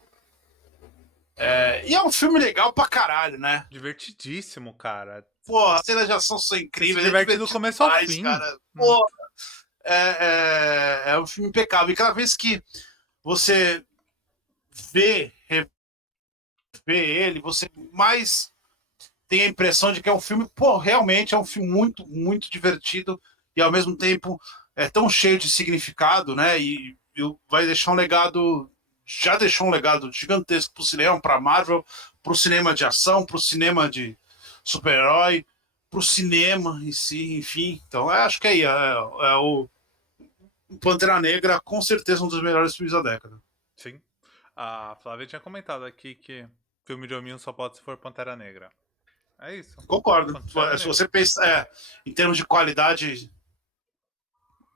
E é um filme legal pra caralho, né? Divertidíssimo, cara. Pô, as cenas de ação são incríveis, Se é diverte do divertido começo ao demais, fim. cara. Pô, é um filme impecável. E cada vez que você rever ele, você mais tem a impressão de que é um filme, pô, realmente é um filme muito, muito divertido e ao mesmo tempo é tão cheio de significado, né? E vai deixar um legado, já deixou um legado gigantesco pro cinema, pra Marvel, pro cinema de ação, pro cinema de super-herói, pro cinema em si, enfim. Então, eu acho que o Pantera Negra, com certeza, um dos melhores filmes da década. Sim. A Flávia tinha comentado aqui que filme de hominho só pode se for Pantera Negra. É isso. Concordo. Pantera Se Negra. você pensa, em termos de qualidade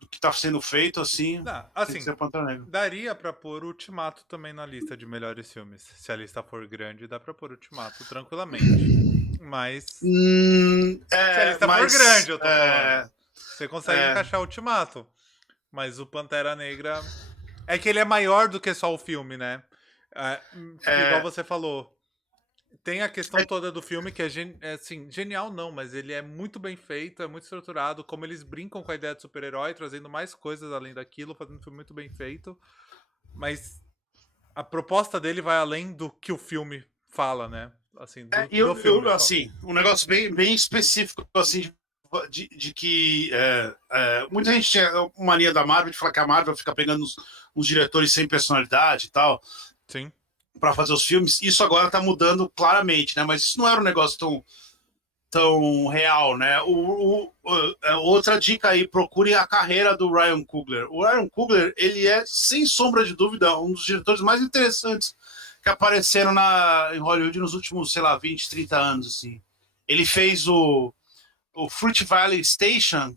do que está sendo feito, assim, Não, tem que assim, ser Pantera Negra. daria pra pôr Ultimato também na lista de melhores filmes. Se a lista for grande, dá pra pôr Ultimato tranquilamente. Mas se a lista for Mas grande, eu tô falando. Você consegue encaixar Ultimato. Mas o Pantera Negra. É que ele é maior do que só o filme, né? Igual você falou. Tem a questão toda do filme que assim, genial não, mas ele é muito bem feito, é muito estruturado, como eles brincam com a ideia de super-herói, trazendo mais coisas além daquilo, fazendo um filme muito bem feito. Mas a proposta dele vai além do que o filme fala, né? Assim, do filme só. assim, um negócio bem específico, assim, de que muita gente tinha uma mania da Marvel de falar que a Marvel fica pegando uns diretores sem personalidade e tal, Sim. para fazer os filmes. Isso agora tá mudando claramente, né? Mas isso não era um negócio tão real, né? Outra dica aí, procure a carreira do Ryan Coogler. O Ryan Coogler, ele é, sem sombra de dúvida, um dos diretores mais interessantes que apareceram em Hollywood nos últimos, sei lá, 20, 30 anos, assim. Ele fez o Fruit Valley Station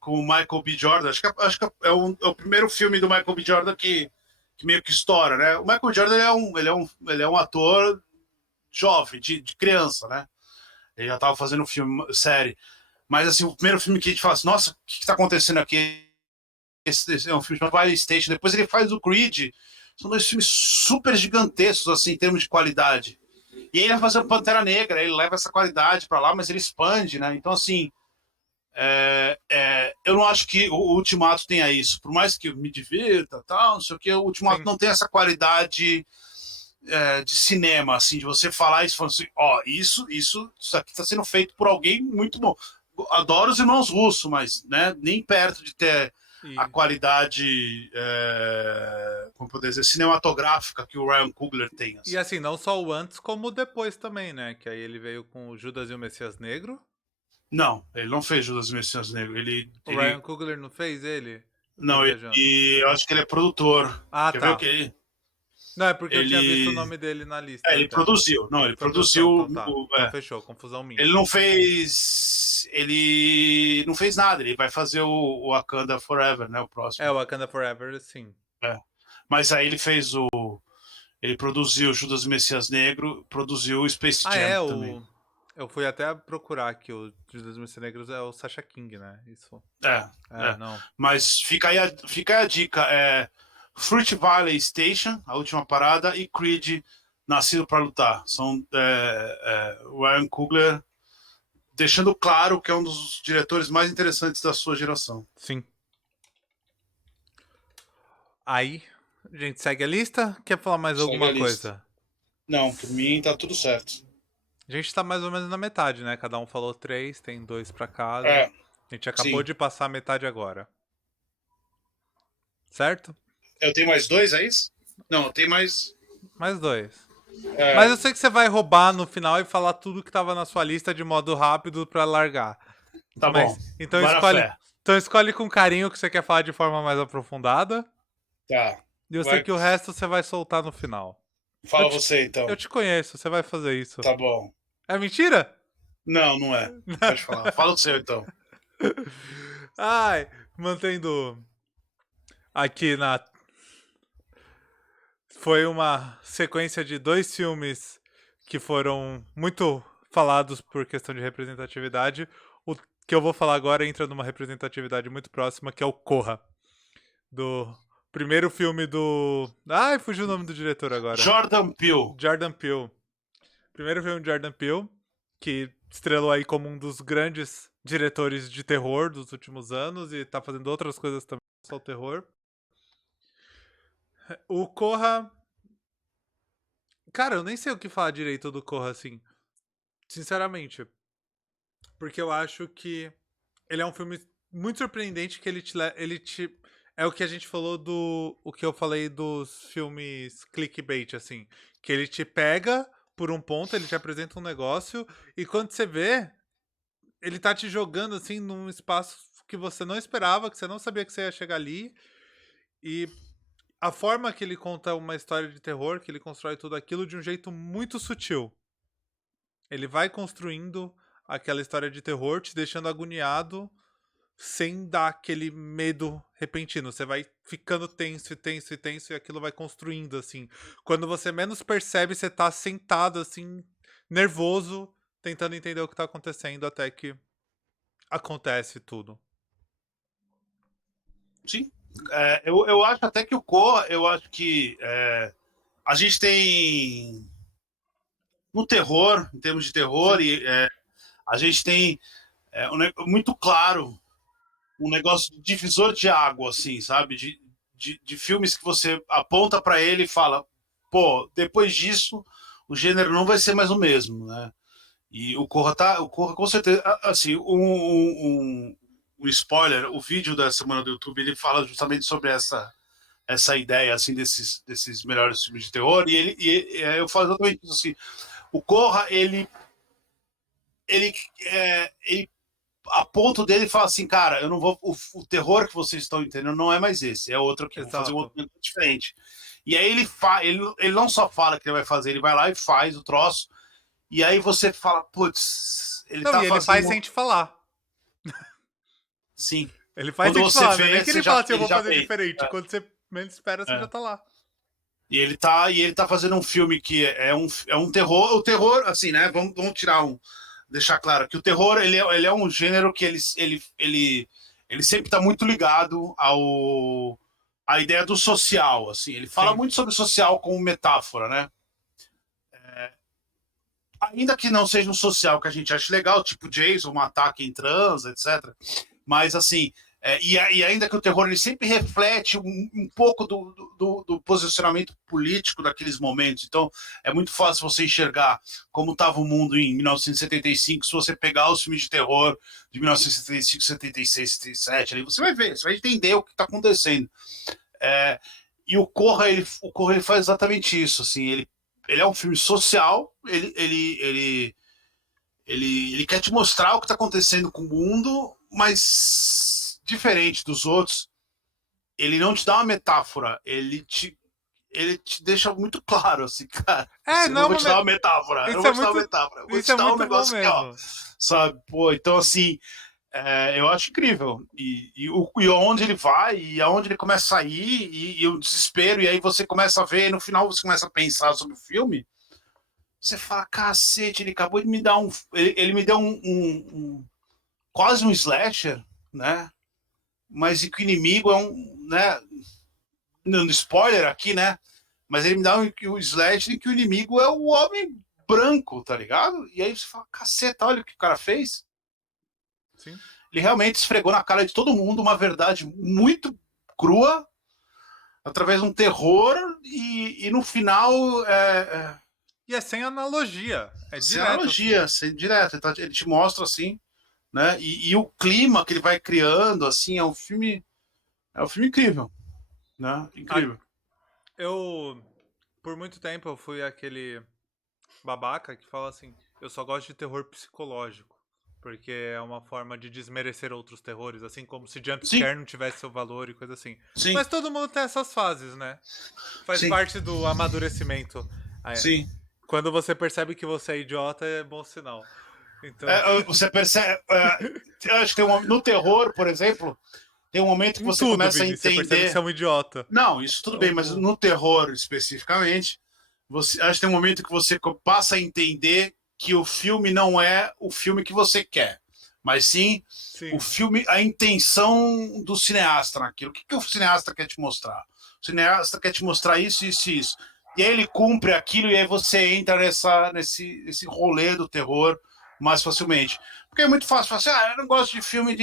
com o Michael B. Jordan. Acho que é o primeiro filme do Michael B. Jordan que meio que estoura, né? O Michael B. Jordan ele é um ator jovem, de criança, né? Ele já estava fazendo filme, série. Mas, assim, o primeiro filme que a gente fala assim, nossa, o que está acontecendo aqui? Esse é um filme chamado Valley Station. Depois ele faz o Creed. São dois filmes super gigantescos, assim, em termos de qualidade. E ele vai fazer o Pantera Negra, ele leva essa qualidade para lá, mas ele expande, né? Então, assim, eu não acho que o Ultimato tenha isso. Por mais que eu me divirta, tal, não sei o que, o Ultimato não tem essa qualidade de cinema, assim, de você falar isso, falando assim, ó, isso aqui está sendo feito por alguém muito bom. Adoro os irmãos russos, mas, né, nem perto de ter a qualidade, como poder dizer, cinematográfica que o Ryan Coogler tem. Assim. E assim, não só o antes, como o depois também, né? Que aí ele veio com o Judas e o Messias Negro. Não, ele não fez Judas e Messias Negro. O Ryan Coogler não fez ele? Eu tô Não, viajando. eu acho que ele é produtor. Ah, Quer ver o tá. que ele... Não, é porque eu tinha visto o Ele, nome dele na lista ele até. produziu. Não, ele Produção, produziu. então tá. Então fechou, confusão minha. Ele não fez. Ele não fez nada. Ele vai fazer o Wakanda Forever, né? O É, próximo. o Wakanda Forever, sim. É. Mas aí ele fez o. Ele produziu Judas Messias Negro, produziu o Space Jam também. Eu fui até procurar aqui, o Judas Negros é o Sasha King, né? Isso. É, É, é. não. Mas fica aí a dica. Fruit Valley Station, a última parada, e Creed, Nascido para Lutar. São o Ryan Coogler deixando claro que é um dos diretores mais interessantes da sua geração. Sim. Aí, a gente segue a lista. Quer falar mais Segue alguma a lista. coisa? Não, por mim tá tudo certo. A gente tá mais ou menos na metade, né? Cada um falou 3, tem 2 pra cada. É, A gente acabou sim. de passar a metade agora. Certo? Eu tenho mais dois, é isso? Não, eu tenho mais. Mais 2. É, Mas eu sei que você vai roubar no final e falar tudo que tava na sua lista de modo rápido pra largar. tá bom. Então Vai na escolhe, fé. então escolhe com carinho o que você quer falar de forma mais aprofundada. Tá. E eu sei que o resto você vai soltar no final. Fala você então. Eu te conheço, você vai fazer isso. Tá bom. É mentira? Não, não é. Pode falar. Fala o seu então. Ai, mantendo aqui na. Foi uma sequência de 2 filmes que foram muito falados por questão de representatividade. O que eu vou falar agora entra numa representatividade muito próxima, que é o Corra. Do primeiro filme do. Ai, fugiu o nome do diretor agora. Jordan Peele. Jordan Peele. Primeiro filme de Jordan Peele, que estrelou aí como um dos grandes diretores de terror dos últimos anos e tá fazendo outras coisas também, só o terror. O Corra. Cara, eu nem sei o que falar direito do Corra, assim. Sinceramente. Porque eu acho que ele é um filme muito surpreendente que ele te. É o que a gente falou do. O que eu falei dos filmes clickbait, assim. Que ele te pega por um ponto, ele te apresenta um negócio, e quando você vê, ele tá te jogando assim num espaço que você não esperava, que você não sabia que você ia chegar ali. E a forma que ele conta uma história de terror, que ele constrói tudo aquilo de um jeito muito sutil. Ele vai construindo aquela história de terror, te deixando agoniado, sem dar aquele medo repentino. Você vai ficando tenso e tenso e tenso, e aquilo vai construindo, assim. Quando você menos percebe, você tá sentado, assim, nervoso, tentando entender o que tá acontecendo, até que acontece tudo. Sim. Eu acho até que o Corra, eu acho que a gente tem no terror, em termos de terror, e a gente tem muito claro um negócio de divisor de água, assim, sabe? De filmes que você aponta para ele e fala, pô, depois disso o gênero não vai ser mais o mesmo, né? E o Corra com certeza, assim, um spoiler, o vídeo da semana do YouTube, ele fala justamente sobre essa ideia, assim, desses melhores filmes de terror, eu falo exatamente isso, assim, o Corra, ele a ponto dele fala assim, cara, eu não vou, o terror que vocês estão entendendo não é mais esse, é outro aqui, vou fazer um Exato. outro diferente. E aí ele não só fala que ele vai fazer, ele vai lá e faz o troço, e aí você fala, putz, ele Não, tá e ele fazendo. faz sem te falar. Sim. Ele faz Quando sem te você falar, não é nem vê, que ele fala assim, eu ele vou já fazer fez. diferente. Quando você menos espera, você já tá lá. E ele tá fazendo um filme que é um terror. O terror, assim, né? Vamos tirar deixar claro que o terror ele é um gênero que ele sempre está muito ligado à ideia do social, assim. Ele fala Sim. muito sobre social como metáfora, né? Ainda que não seja um social que a gente ache legal, tipo Jason, um ataque em trans, etc. Mas assim, e ainda que o terror ele sempre reflete um pouco do posicionamento político daqueles momentos. Então, é muito fácil você enxergar como estava o mundo em 1975, se você pegar os filmes de terror de 1975, 76, 77, ali, você vai ver, você vai entender o que está acontecendo. E o Corra ele faz exatamente isso. Assim, ele é um filme social, ele quer te mostrar o que está acontecendo com o mundo, mas diferente dos outros, ele não te dá uma metáfora, ele te deixa muito claro, assim, cara. É, Eu não é vou uma. te dar uma metáfora. Eu não Isso é vou te dar uma muito. metáfora. Eu vou Isso te é dar um muito bom negócio aqui, ó. mesmo. Sabe? Pô, então, assim, eu acho incrível. E aonde ele vai, e aonde ele começa a ir, e o desespero, e aí você começa a ver, e no final você começa a pensar sobre o filme. Você fala, cacete, ele acabou de me dar um. Ele me deu quase um slasher, né? Mas e que o inimigo é um. Né? Dando spoiler aqui, né? Mas ele me dá um slasher em que o inimigo é o homem branco, tá ligado? E aí você fala, caceta, olha o que o cara fez. Sim. Ele realmente esfregou na cara de todo mundo uma verdade muito crua, através de um terror, e no final E é sem analogia. É sem direto, assim. analogia, sem direto. Ele te mostra assim, né? E o clima que ele vai criando, assim, é um filme incrível, né? Ah, Incrível. eu. Por muito tempo eu fui aquele babaca que fala assim: eu só gosto de terror psicológico. Porque é uma forma de desmerecer outros terrores, assim como se Sim, jumpscare não tivesse seu valor e coisa assim. sim, Mas todo mundo tem essas fases, né? Faz sim, parte do amadurecimento. É, sim. quando você percebe que você é idiota, é bom sinal. Então, Você percebe. Eu acho que no terror, por exemplo, tem um momento que em você tudo, começa a Vini, você percebe que você é entender. um idiota. Não, isso tudo bem, mas no terror especificamente, acho que tem um momento que você passa a entender que o filme não é o filme que você quer, mas sim o Sim, filme, a intenção do cineasta naquilo. O que o cineasta quer te mostrar? O cineasta quer te mostrar isso, isso e isso. E aí ele cumpre aquilo e aí você entra nesse rolê do terror mais facilmente. Porque é muito fácil falar assim, eu não gosto de filme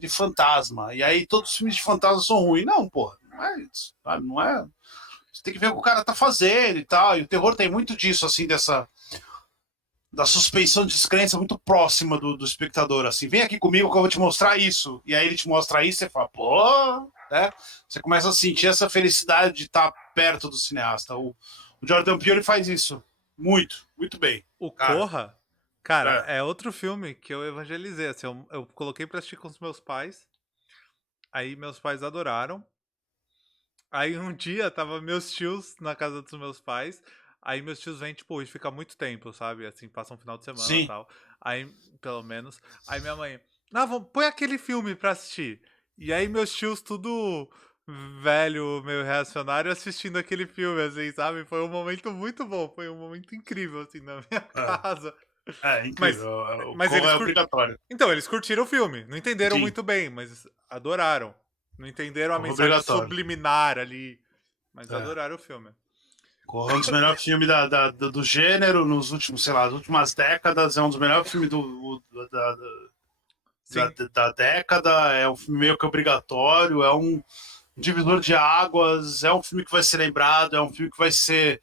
de fantasma. E aí todos os filmes de fantasma são ruins. Não, porra, não é isso. Sabe? Não é. Você tem que ver o que o cara tá fazendo e tal. E o terror tem muito disso, assim, da suspeição de descrença muito próxima do espectador. Assim, vem aqui comigo que eu vou te mostrar isso. E aí ele te mostra isso e você fala, pô, né? Você começa a sentir essa felicidade de estar perto do cineasta. O Jordan Peele faz isso muito, muito bem. o Cara, Corra, cara, é, é outro filme que eu evangelizei. Assim, eu coloquei pra assistir com os meus pais. Aí meus pais adoraram. Aí um dia tava meus tios na casa dos meus pais. Aí meus tios vêm, tipo, e fica muito tempo, sabe? Assim, passa um final de semana e sim. tal. Aí, pelo menos. Aí minha mãe, ah, vamos, põe aquele filme pra assistir. E aí meus tios, tudo velho, meio reacionário, assistindo aquele filme, assim, sabe? Foi um momento muito bom, foi um momento incrível, assim, na minha É, casa. é Mas, incrível. O mas Corra eles é curtiram. obrigatório. Então, eles curtiram o filme. Não entenderam Sim, muito bem, mas adoraram. Não entenderam a Corra é mensagem obrigatório. subliminar ali, mas É. adoraram o filme. Corra é um dos melhores filmes do gênero nos últimos, sei lá, nas últimas décadas. É um dos melhores filmes Sim, da década. É um filme meio que obrigatório. É um divisor de águas. É um filme que vai ser lembrado. É um filme que vai ser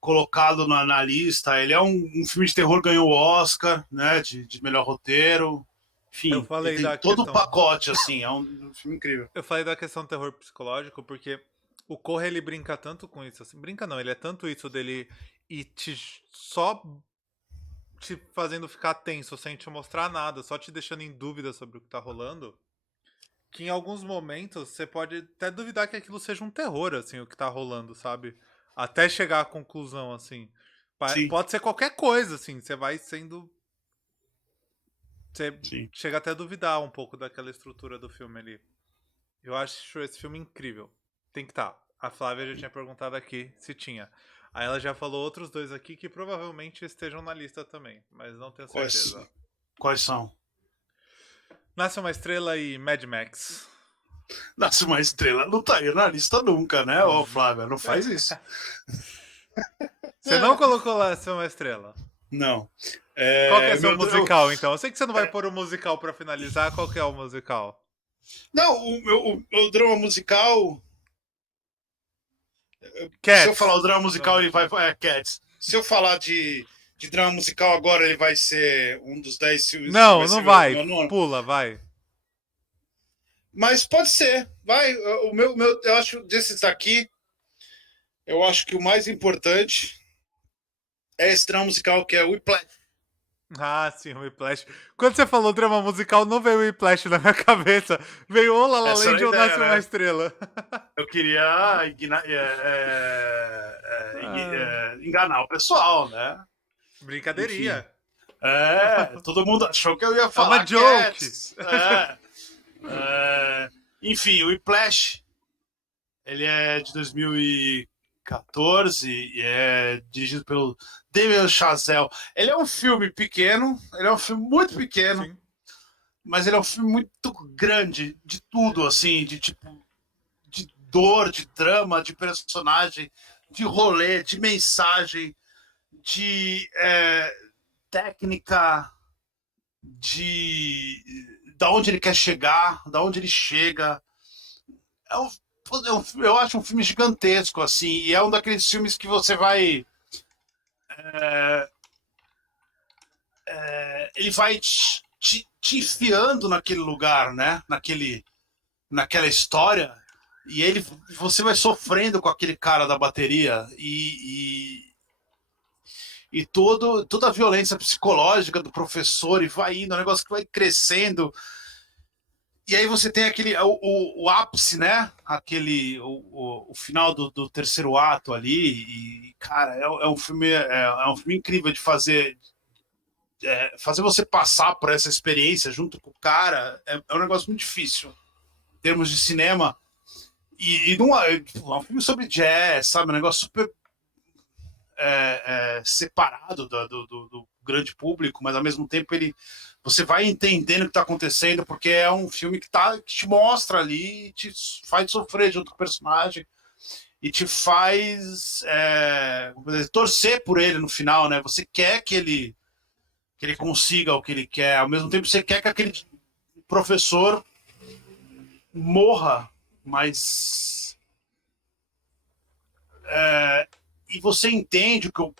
colocado na lista. Ele é um filme de terror, ganhou o Oscar, né, de melhor roteiro. eu Enfim, ele falei tem da todo o questão. pacote, assim. É um filme incrível. Eu falei da questão do terror psicológico porque o Corra ele brinca tanto com isso, assim, brinca não, ele é tanto isso dele e te só te fazendo ficar tenso sem te mostrar nada, só te deixando em dúvida sobre o que tá rolando, que em alguns momentos você pode até duvidar que aquilo seja um terror, assim, o que tá rolando, sabe? Até chegar à conclusão, assim. Sim, Pode ser qualquer coisa, assim, você vai sendo. Você sim. chega até a duvidar um pouco daquela estrutura do filme ali. Eu acho esse filme incrível. Tem que estar. A Flávia já tinha perguntado aqui se tinha. Aí ela já falou outros dois aqui que provavelmente estejam na lista também, mas não tenho Quais, certeza. quais são? Nasce uma Estrela e Mad Max. Nasce uma estrela. Não tá aí na lista nunca, né, ô Flávia? Não faz isso. Você não colocou lá Nasce uma Estrela? Não. Qual que é seu Meu Deus. musical, então? Eu sei que você não vai pôr o musical pra finalizar. Qual que é o musical? Não, o drama musical. Se eu falar Cats. o drama Não, musical, ele vai. É, Cats. Se eu falar de drama musical agora, ele vai ser um dos 10 filmes. não, Vai não ser vai. meu nono. Pula, vai. Mas pode ser. Vai. Eu acho desses daqui. Eu acho que o mais importante é esse drama musical que é Whiplash. Ah, sim, o Whiplash. Quando você falou drama musical, não veio o Whiplash na minha cabeça. Veio ou La La Essa era Land a ou ideia, Nasce uma né? Estrela. Eu queria Ah, enganar o pessoal, né? Enfim. brincadeirinha. Todo mundo achou que eu ia É uma falar joke. Cats. Enfim, o Whiplash, ele é de 2014 e é dirigido pelo Damien Chazelle. Ele é um filme pequeno, ele é um filme muito pequeno, Sim. mas ele é um filme muito grande de tudo, assim, de tipo, de dor, de drama, de personagem, de rolê, de mensagem, de técnica, de da onde ele quer chegar, da onde ele chega. É um, eu acho um filme gigantesco, assim, e é um daqueles filmes que você vai. Ele vai te enfiando naquele lugar, né? Naquela história, e você vai sofrendo com aquele cara da bateria e toda a violência psicológica do professor, e vai indo, é um negócio que vai crescendo. E aí você tem o ápice, né? O final do terceiro ato ali. E, cara, é um filme incrível de fazer você passar por essa experiência junto com o cara. É um negócio muito difícil em termos de cinema. E não é um filme sobre jazz, sabe? Um negócio super separado do grande público, mas ao mesmo tempo você vai entendendo o que está acontecendo, porque é um filme que te mostra ali, te faz sofrer junto com o personagem e te faz torcer por ele no final, né? Você quer que ele consiga o que ele quer, ao mesmo tempo você quer que aquele professor morra, mas e você entende o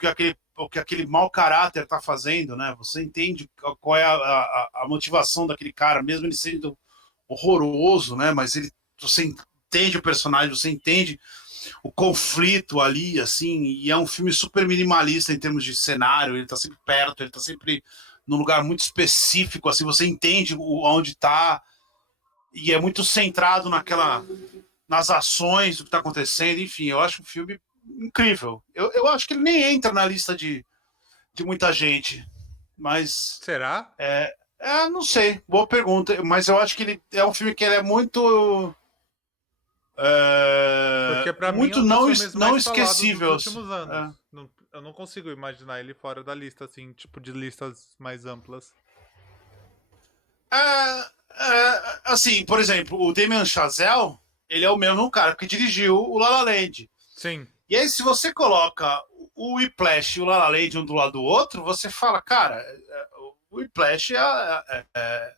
que aquele mau caráter está fazendo, né? Você entende qual é a motivação daquele cara, mesmo ele sendo horroroso, né? Mas você entende o personagem, você entende o conflito ali, assim, e é um filme super minimalista em termos de cenário, ele tá sempre perto, ele tá sempre num lugar muito específico, assim, você entende onde tá, e é muito centrado nas ações do que tá acontecendo, enfim, eu acho um filme incrível. Eu acho que ele nem entra na lista de muita gente, mas Será? não sei, boa pergunta, mas eu acho que ele é um filme que ele é muito Porque pra mim é muito um dos não, filmes não mais falados dos esquecível. últimos anos. Eu não consigo imaginar ele fora da lista, assim, tipo de listas mais amplas. Assim, por exemplo, o Damien Chazelle, ele é o mesmo cara que dirigiu o La La Land. Sim, E aí, se você coloca o Whiplash e o La La Land um do lado do outro, você fala, cara, o Whiplash é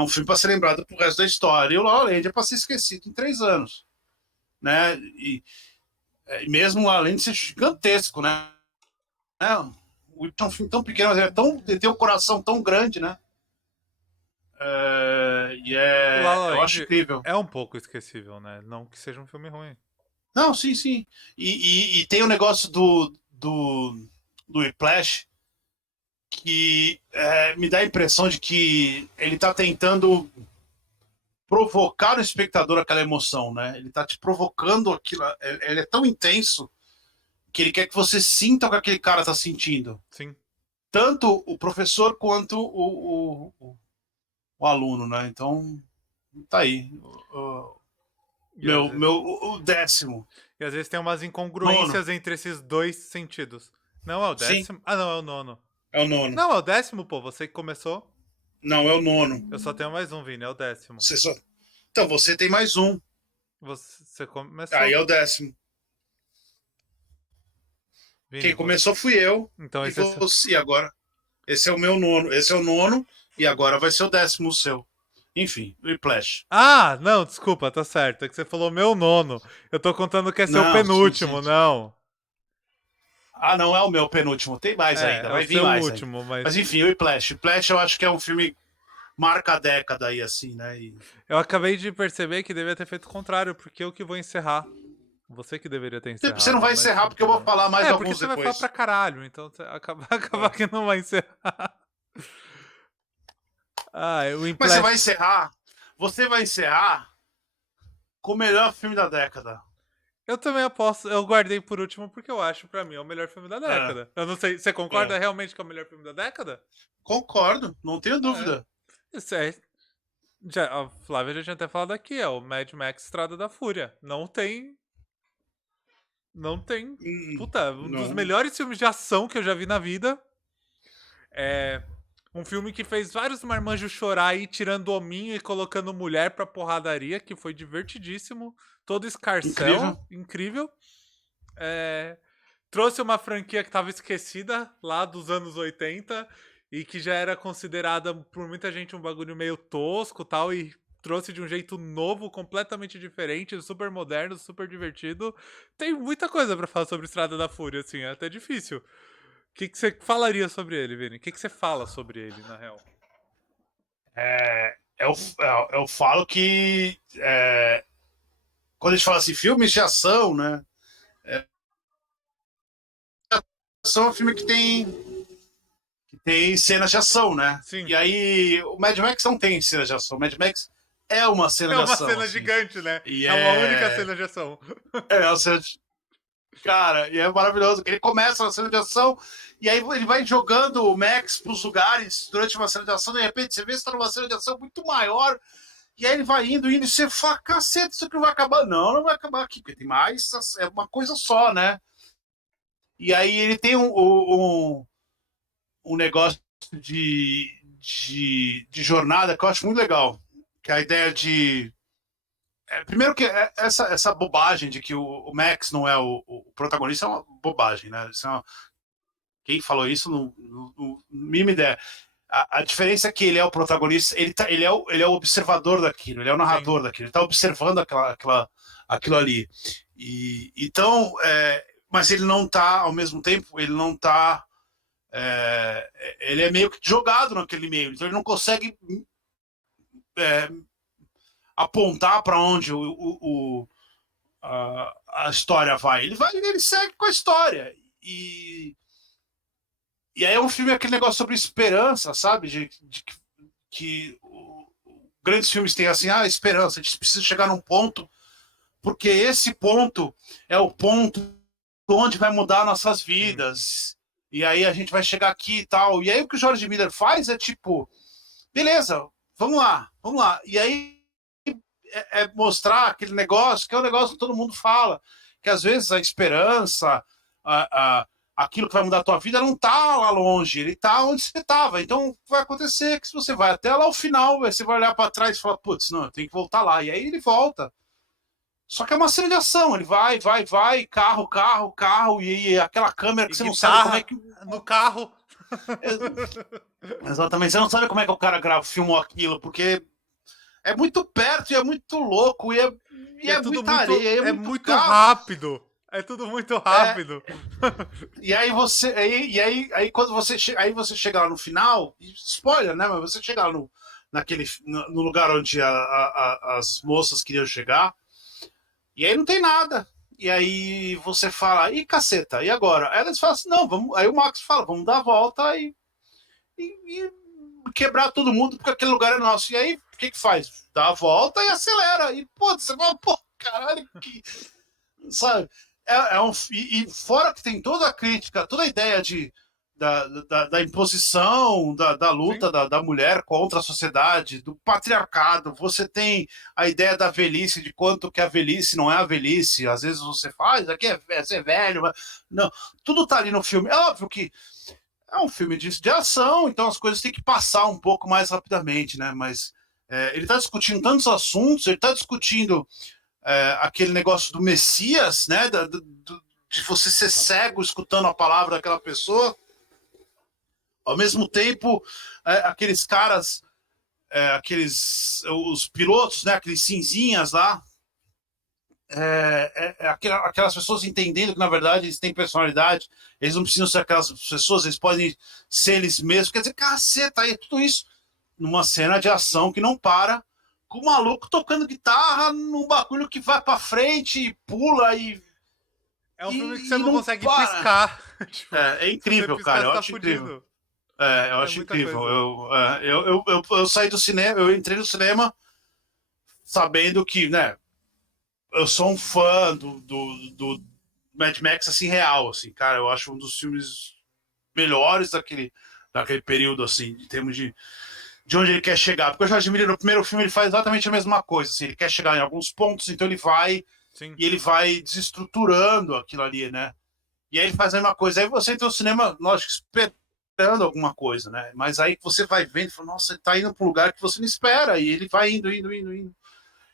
um filme para ser lembrado pro resto da história, e o La La Land é para ser esquecido em 3 anos, né? E mesmo o La La Land ser gigantesco, né? O Whiplash é um filme tão pequeno, mas ele tem um coração tão grande, né? o La La Eu acho Land incrível. é um pouco esquecível, né? Não que seja um filme ruim. Não, sim, sim. E tem o negócio do Whiplash que me dá a impressão de que ele está tentando provocar no espectador aquela emoção, né? Ele está te provocando aquilo. Ele é tão intenso que ele quer que você sinta o que aquele cara está sentindo. Sim. Tanto o professor quanto o aluno, né? Então, tá aí. E às vezes, O 10º. e às vezes tem umas Nono. incongruências entre esses dois sentidos. Não é o Sim, 10º? Ah, não, é o nono. é o nono. Não, é o 10º, pô. Você que começou. Não, é o nono. Eu só tenho mais um, Vini, é o 10º. Você só... Então, você tem mais um. Você Aí começou. é o 10º. Vini, Quem começou fui eu. então E esse é seu. você agora. Esse é o meu nono. Esse é o nono. E agora vai ser o 10º o seu. Enfim, Whiplash. Ah, não, desculpa, tá certo. É que você falou meu nono. Eu tô contando que é seu Não, sim, sim. penúltimo, não. Ah, não é o meu penúltimo. Tem mais ainda. É o Vai vir seu mais ainda. último, mas Mas enfim, Whiplash. Whiplash eu acho que é um filme marca a década aí, assim, né? eu acabei de perceber que devia ter feito o contrário, porque eu que vou encerrar. Você que deveria ter Você não encerrado, vai mas encerrar sem porque eu vou problema. falar mais É, porque alguns você vai falar depois. pra caralho, então acabar que não vai encerrar. Ah, o Mas Implant. você vai encerrar com o melhor filme da década. Eu também aposto, eu guardei por último porque eu acho pra mim é o melhor filme da É, década. Eu não sei, você concorda é. realmente que é o melhor filme da década? Concordo, não tenho É. dúvida. Isso é. Já, a Flávia já tinha até falado aqui, é o Mad Max Estrada da Fúria. Não tem. Não tem. Puta, um dos Não. melhores filmes de ação que eu já vi na vida. É. Um filme que fez vários marmanjos chorar aí, tirando hominho e colocando mulher pra porradaria, que foi divertidíssimo. Todo Incrível. escarcel, incrível. É, trouxe uma franquia que estava esquecida lá dos anos 80 e que já era considerada por muita gente um bagulho meio tosco tal, e trouxe de um jeito novo, completamente diferente, super moderno, super divertido. Tem muita coisa pra falar sobre Estrada da Fúria, assim, é até difícil. O que você falaria sobre ele, Vini? O que você fala sobre ele, na real? Eu falo que quando a gente fala assim, filmes de ação, né? Ação é um filme que tem cenas de ação, né? Sim. E aí, o Mad Max não tem cenas de ação. O Mad Max é uma cena É de uma ação, cena assim. gigante, né? E É uma única cena de ação. é uma cena de, cara, e é maravilhoso. Ele começa na cena de ação e aí ele vai jogando o Max pros lugares durante uma cena de ação. De repente, você vê que tá numa cena de ação muito maior. E aí ele vai indo, e você fala, cacete, isso aqui não vai acabar. Não, não vai acabar aqui, porque tem mais, é uma coisa só, né? E aí ele tem um negócio de jornada que eu acho muito legal. Que é a ideia de. Primeiro que essa bobagem de que o Max não é o protagonista é uma bobagem, né? Quem falou isso não mínima ideia. A diferença é que ele é o protagonista, ele é o observador daquilo, ele é o Sim. narrador daquilo, ele está observando aquilo ali. Então, mas ele não está, ao mesmo tempo, ele não está. Ele é meio que jogado naquele meio, então ele não consegue é, apontar para onde a história vai. Ele segue com a história. E aí é um filme, aquele negócio sobre esperança, sabe? De que grandes filmes têm assim, esperança, a gente precisa chegar num ponto, porque esse ponto é o ponto onde vai mudar nossas Sim. vidas. E aí a gente vai chegar aqui e tal. E aí o que o George Miller faz é tipo, beleza, vamos lá, vamos lá. E aí mostrar aquele negócio que é o negócio que todo mundo fala, que às vezes a esperança, a, a, aquilo que vai mudar a tua vida não tá lá longe, ele tá onde você estava. Então vai acontecer que se você vai até lá ao final, você vai olhar para trás e falar, putz, não, eu tenho que voltar lá. E aí ele volta. Só que é uma cena de ação, ele vai, carro, carro, carro, e aquela câmera E que você não sabe como é guitarra que. no carro. Exatamente, você não sabe como é que o cara filmou aquilo, porque é muito perto e é muito louco, e E é é tudo muita muito. areia, é É muito muito carro. rápido. É tudo muito É, rápido. e aí aí quando você chega lá no final, spoiler, né? Mas você chega lá no lugar onde as moças queriam chegar, e aí não tem nada. E aí você fala, e caceta, e agora? Aí eles falam assim, não, vamos. Aí o Max fala, vamos dar a volta e quebrar todo mundo, porque aquele lugar é nosso. E aí, o que faz? Dá a volta e acelera. E, pô, você fala, pô, caralho, que. Sabe? E fora que tem toda a crítica, toda a ideia da imposição, da Sim. luta da mulher contra a sociedade, do patriarcado. Você tem a ideia da velhice, de quanto que a velhice não é a velhice. Às vezes você faz, aqui é ser velho. Mas... Não, tudo tá ali no filme. É óbvio que é um filme de ação, então as coisas têm que passar um pouco mais rapidamente, né? Mas ele está discutindo tantos assuntos, ele está discutindo aquele negócio do Messias, né? De você ser cego escutando a palavra daquela pessoa. Ao mesmo tempo, aqueles caras, os pilotos, né? Aqueles cinzinhas lá, aquelas pessoas entendendo que, na verdade, eles têm personalidade, eles não precisam ser aquelas pessoas, eles podem ser eles mesmos. Quer dizer, caceta, aí é tudo isso numa cena de ação que não para, com o maluco tocando guitarra num bagulho que vai pra frente e pula É um filme que você e não não consegue para. piscar. Tipo, É se você incrível, piscar, cara, você eu tá acho incrível. fudido. Eu É acho muita incrível. coisa. Eu saí do cinema, eu entrei no cinema sabendo que, né, eu sou um fã do Mad Max, assim, real, assim, cara, eu acho um dos filmes melhores daquele período, assim, em termos de onde ele quer chegar. Porque eu já admiro, no primeiro filme ele faz exatamente a mesma coisa, assim, ele quer chegar em alguns pontos, então ele vai Sim. e ele vai desestruturando aquilo ali, né? E aí ele faz a mesma coisa. Aí você entra no cinema, lógico, esperando alguma coisa, né? Mas aí você vai vendo e fala, nossa, ele tá indo para um lugar que você não espera. E ele vai indo.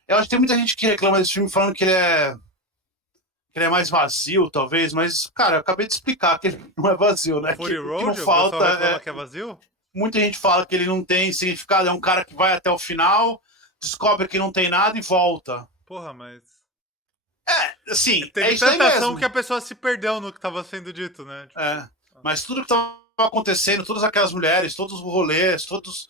Eu acho que tem muita gente que reclama desse filme falando que ele é mais vazio, talvez, mas, cara, eu acabei de explicar que ele não é vazio, né? Fury Que não Road, o pessoal falta. reclama que é vazio? Muita gente fala que ele não tem significado, é um cara que vai até o final, descobre que não tem nada e volta. Porra, mas. Assim, é Teve isso aí tanta ação mesmo. que a pessoa se perdeu no que tava sendo dito, né? Tipo, É. Mas tudo que estava acontecendo, todas aquelas mulheres, todos os rolês, todas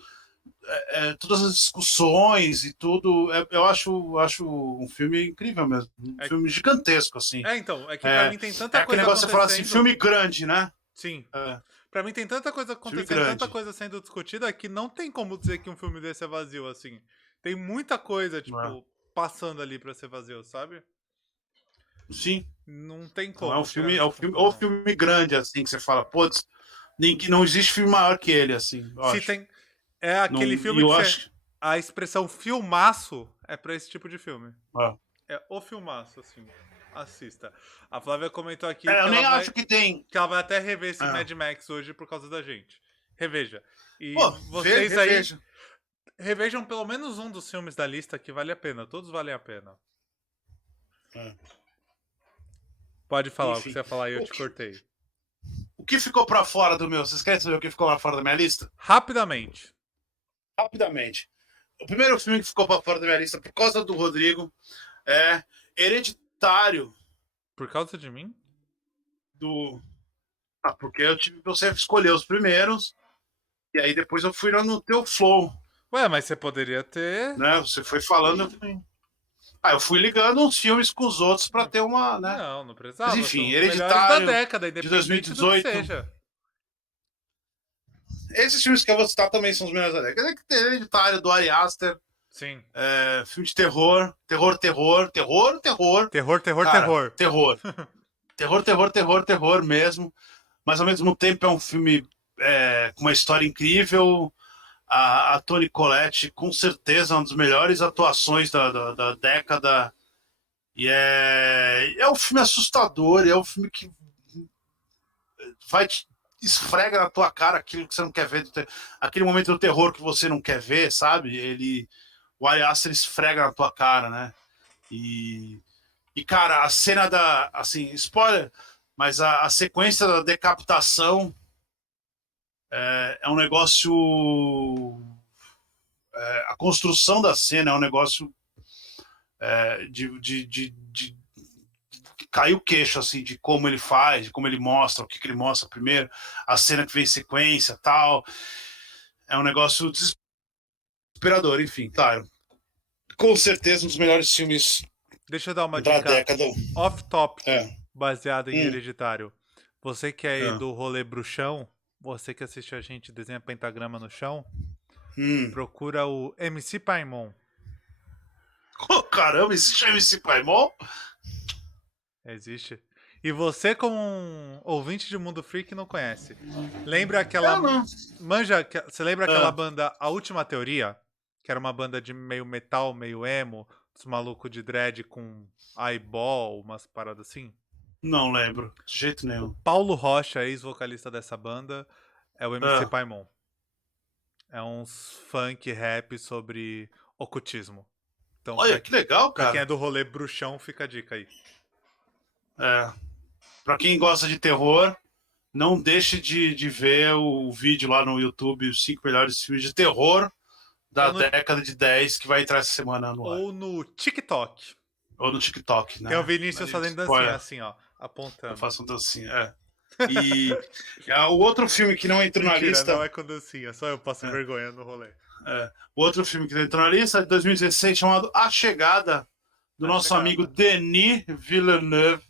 as discussões e tudo, eu acho um filme incrível mesmo. Um é, filme gigantesco, assim. então, é que pra É, mim tem é tanta aquele coisa negócio que você fala assim, acontecendo. filme grande, né? Sim. É, Pra mim tem tanta coisa filme acontecendo, tanta grande. coisa sendo discutida que não tem como dizer que um filme desse é vazio, assim. Tem muita coisa, Né? tipo, passando ali pra ser vazio, sabe? Sim. Não tem Então como chegar nessa ou conclusão. filme grande, assim, que você fala, putz, não existe filme maior que ele, assim, eu Se acho. tem. É aquele Não, e filme que eu você. acho. A expressão filmaço é pra esse tipo de filme. É. É o filmaço, assim. Assista. A Flávia comentou aqui que Eu ela nem vai. acho que tem. Que ela vai até rever esse É. Mad Max hoje por causa da gente. Reveja. E Pô, vocês aí, reveja. revejam pelo menos um dos filmes da lista que vale a pena. Todos valem a pena. É. Pode falar o que Enfim. você ia falar e eu O te que, cortei. o que ficou pra fora do meu? Vocês querem saber o que ficou pra fora da minha lista? Rapidamente. Rapidamente. O primeiro filme que ficou pra fora da minha lista, por causa do Rodrigo, é Hereditário, Por causa de mim? do. Ah, porque eu tive que você escolher os primeiros, e aí depois eu fui no teu flow, Ué, mas você poderia ter. né? Você foi falando, eu fui ligando uns filmes com os outros pra ter uma, né? Não, não Mas precisava. enfim, São os melhores da Hereditário, década, de independente do que 2018. seja. Esses filmes que eu vou citar também são os melhores da década. Hereditário, do Ari Aster, Sim. filme de terror. Terror, terror, Cara, terror. terror. Terror mesmo. Mas ao mesmo tempo é um filme com uma história incrível. A Toni Collette, com certeza, uma das melhores atuações da década. E é um filme assustador, é um filme que vai te esfrega na tua cara aquilo que você não quer ver, aquele momento do terror que você não quer ver, sabe? O Ari Aster esfrega na tua cara, né? E cara, a cena assim, spoiler, mas a sequência da decapitação é um negócio, a construção da cena é um negócio de cair o queixo, assim, de como ele faz, de como ele mostra, o que ele mostra primeiro, a cena que vem em sequência, tal. É um negócio desesperador, enfim, claro. Com certeza um dos melhores filmes Deixa eu dar uma da dica década. off-topic, É. baseada em Hum, Hereditário. Você que é aí é. do rolê bruxão, você que assiste a gente desenha pentagrama no chão, Hum. procura o MC Paimon. Oh, caramba, existe MC Paimon? Existe. E você, como um ouvinte de Mundo Freak, não conhece. Lembra aquela. Eu não. Você lembra aquela É. banda A Última Teoria? Que era uma banda de meio metal, meio emo, dos malucos de dread com eyeball, umas paradas assim? Não lembro, de jeito O nenhum. Paulo Rocha, ex-vocalista dessa banda, é o MC É. Paimon. É uns funk rap sobre ocultismo. Então, Olha, que legal, pra quem é cara. do rolê bruxão, fica a dica aí. É. Pra quem gosta de terror, não deixe de ver o vídeo lá no YouTube, os 5 melhores filmes de terror da Ou no, década de 10 que vai entrar essa semana no ar. ou no TikTok. Ou no TikTok, Tem o né? Vinícius Aí, fazendo dancinha spoiler, assim, ó, eu apontando. faço um dancinho, E o outro filme que não entrou na Mentira, não lista. é com dancinha, só eu passo É, vergonha no rolê. o outro filme que não entrou na lista é de 2016, chamado A Chegada, do A nosso amigo chegada. Denis Villeneuve.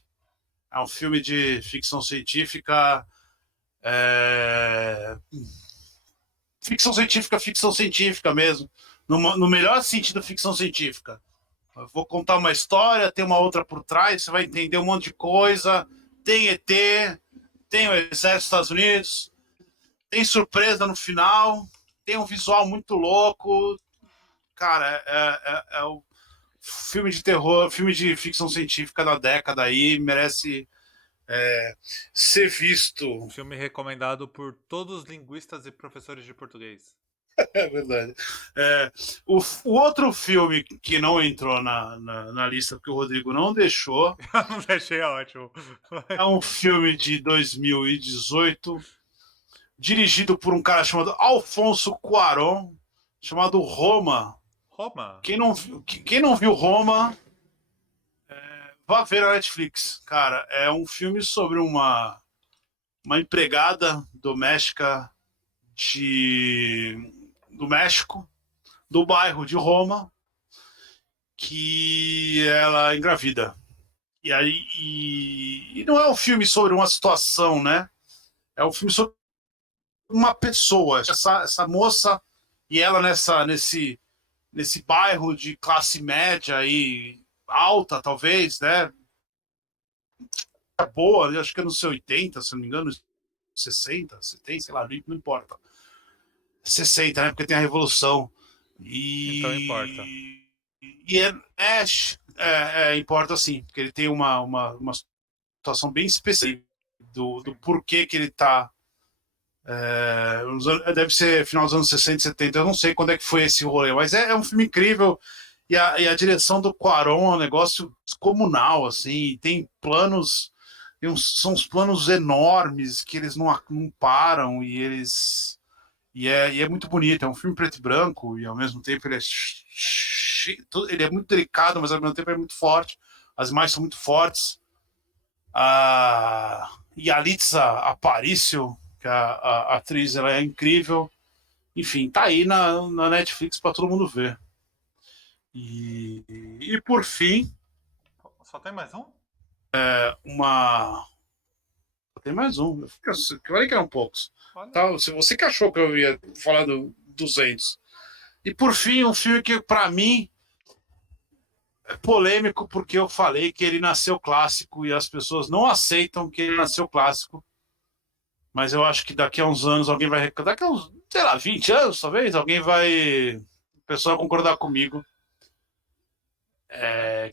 É um filme de ficção científica. É, ficção científica mesmo. No melhor sentido, ficção científica. Eu vou contar uma história, tem uma outra por trás, você vai entender um monte de coisa. Tem ET, tem o Exército dos Estados Unidos, tem surpresa no final, tem um visual muito louco. Cara, é o filme de terror, filme de ficção científica da década aí, merece ser visto. Filme recomendado por todos os linguistas e professores de português. É verdade. O outro filme que não entrou na lista, porque o Rodrigo não deixou, Eu não deixei, é ótimo. é um filme de 2018, dirigido por um cara chamado Alfonso Cuarón, chamado Roma. Roma? Quem não viu Roma, vá ver a Netflix. Cara, é um filme sobre uma empregada doméstica do México, do bairro de Roma, que ela engravida. E aí e não é um filme sobre uma situação, né? É um filme sobre uma pessoa, essa moça e ela nesse bairro de classe média e alta, talvez, né? Boa, acho que é nos 80, se não me engano, 60, 70, sei lá, não importa. 60, né? Porque tem a Revolução. Então importa. Importa sim, porque ele tem uma situação bem específica do porquê que ele tá. Deve ser final dos anos 60, 70, eu não sei quando é que foi esse rolê, mas é um filme incrível. E a direção do Cuarón é um negócio descomunal, assim, tem planos, são uns planos enormes que eles não param e eles. E é muito bonito, é um filme preto e branco, e ao mesmo tempo ele é muito delicado, mas ao mesmo tempo é muito forte. As imagens são muito fortes. A Yalitza Aparicio, que a atriz, ela é incrível. Enfim, tá aí na Netflix para todo mundo ver. E por fim, Só tem mais um? tem mais um. Eu falei que eram poucos. Olha. Tá, se você que achou que eu ia falar do 200. E por fim, um filme que para mim é polêmico, porque eu falei que ele nasceu clássico e as pessoas não aceitam que ele nasceu clássico. Mas eu acho que daqui a uns anos alguém vai. Daqui a uns, sei lá, 20 anos, talvez, alguém vai. O pessoal vai concordar comigo.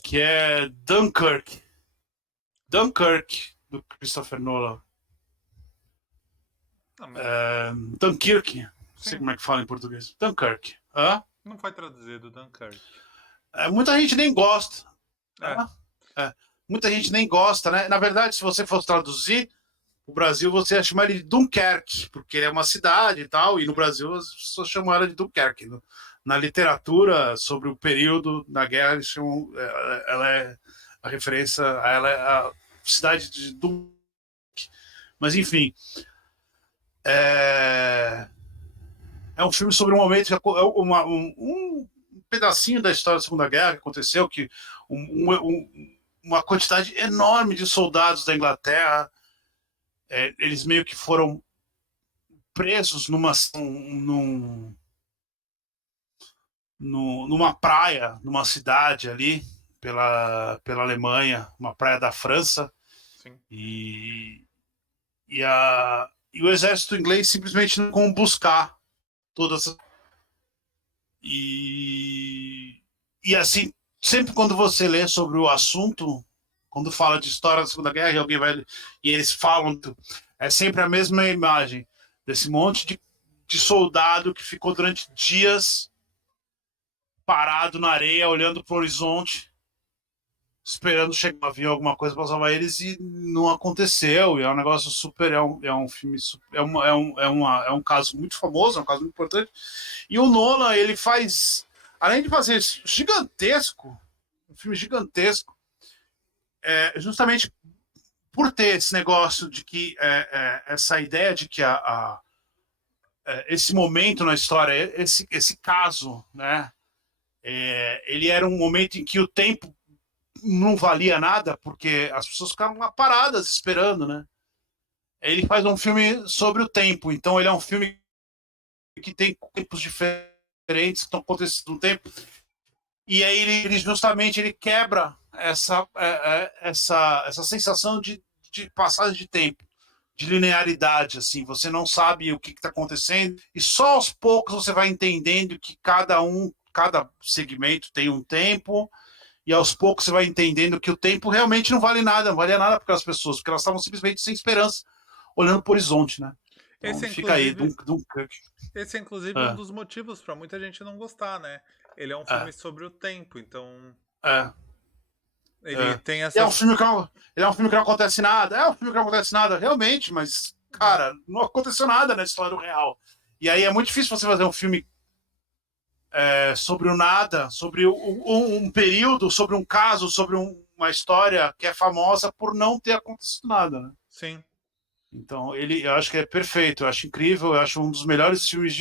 Que é Dunkirk. Dunkirk, do Christopher Nolan. Dunkirk. Não sei como é que fala em português. Dunkirk. Não foi traduzido, Dunkirk. Muita gente nem gosta. Muita gente nem gosta, né? Na verdade, se você fosse traduzir, o Brasil você ia chamar ele de Dunkerque, porque ele é uma cidade e tal, e no Brasil as pessoas chamam ela de Dunkerque. Na literatura sobre o período da guerra, eles chamam, ela é a referência a ela é a cidade de Dunkerque. Mas enfim, é um filme sobre um momento, um pedacinho da história da Segunda Guerra que aconteceu, que uma quantidade enorme de soldados da Inglaterra, eles meio que foram presos numa praia, numa cidade ali, pela Alemanha, uma praia da França. Sim. E o exército inglês simplesmente não como buscar todas as... E assim, sempre quando você lê sobre o assunto, quando fala de história da Segunda Guerra, alguém vai e eles falam, é sempre a mesma imagem desse monte de soldado que ficou durante dias parado na areia, olhando para o horizonte, esperando chegar um avião, alguma coisa para salvar eles, e não aconteceu. E é um negócio super, é um filme, é um caso muito famoso, é um caso muito importante. E o Nolan, ele faz, além de fazer isso gigantesco, um filme gigantesco, justamente por ter esse negócio de que essa ideia de que esse momento na história, esse caso, né, ele era um momento em que o tempo não valia nada, porque as pessoas ficavam lá paradas esperando, né? Ele faz um filme sobre o tempo, então ele é um filme que tem tempos diferentes que estão acontecendo no tempo. E aí ele justamente ele quebra essa sensação de passagem de tempo, de linearidade, assim, você não sabe o que está acontecendo, e só aos poucos você vai entendendo que cada segmento tem um tempo, e aos poucos você vai entendendo que o tempo realmente não vale nada, não valia nada para aquelas pessoas, porque elas estavam simplesmente sem esperança, olhando para o horizonte, né? Então Esse, fica aí, inclusive, Dunkirk. esse é inclusive um dos motivos para muita gente não gostar, né? Ele é um filme sobre o tempo, então É. ele tem E é um essas. filme que não, ele é um filme que não acontece nada. É um filme que não acontece nada, realmente, mas, cara, não aconteceu nada na história real. E aí é muito difícil você fazer um filme sobre o nada, sobre um período, sobre um caso, sobre uma história que é famosa por não ter acontecido nada, né? Sim. Então, eu acho que é perfeito, eu acho incrível, eu acho um dos melhores filmes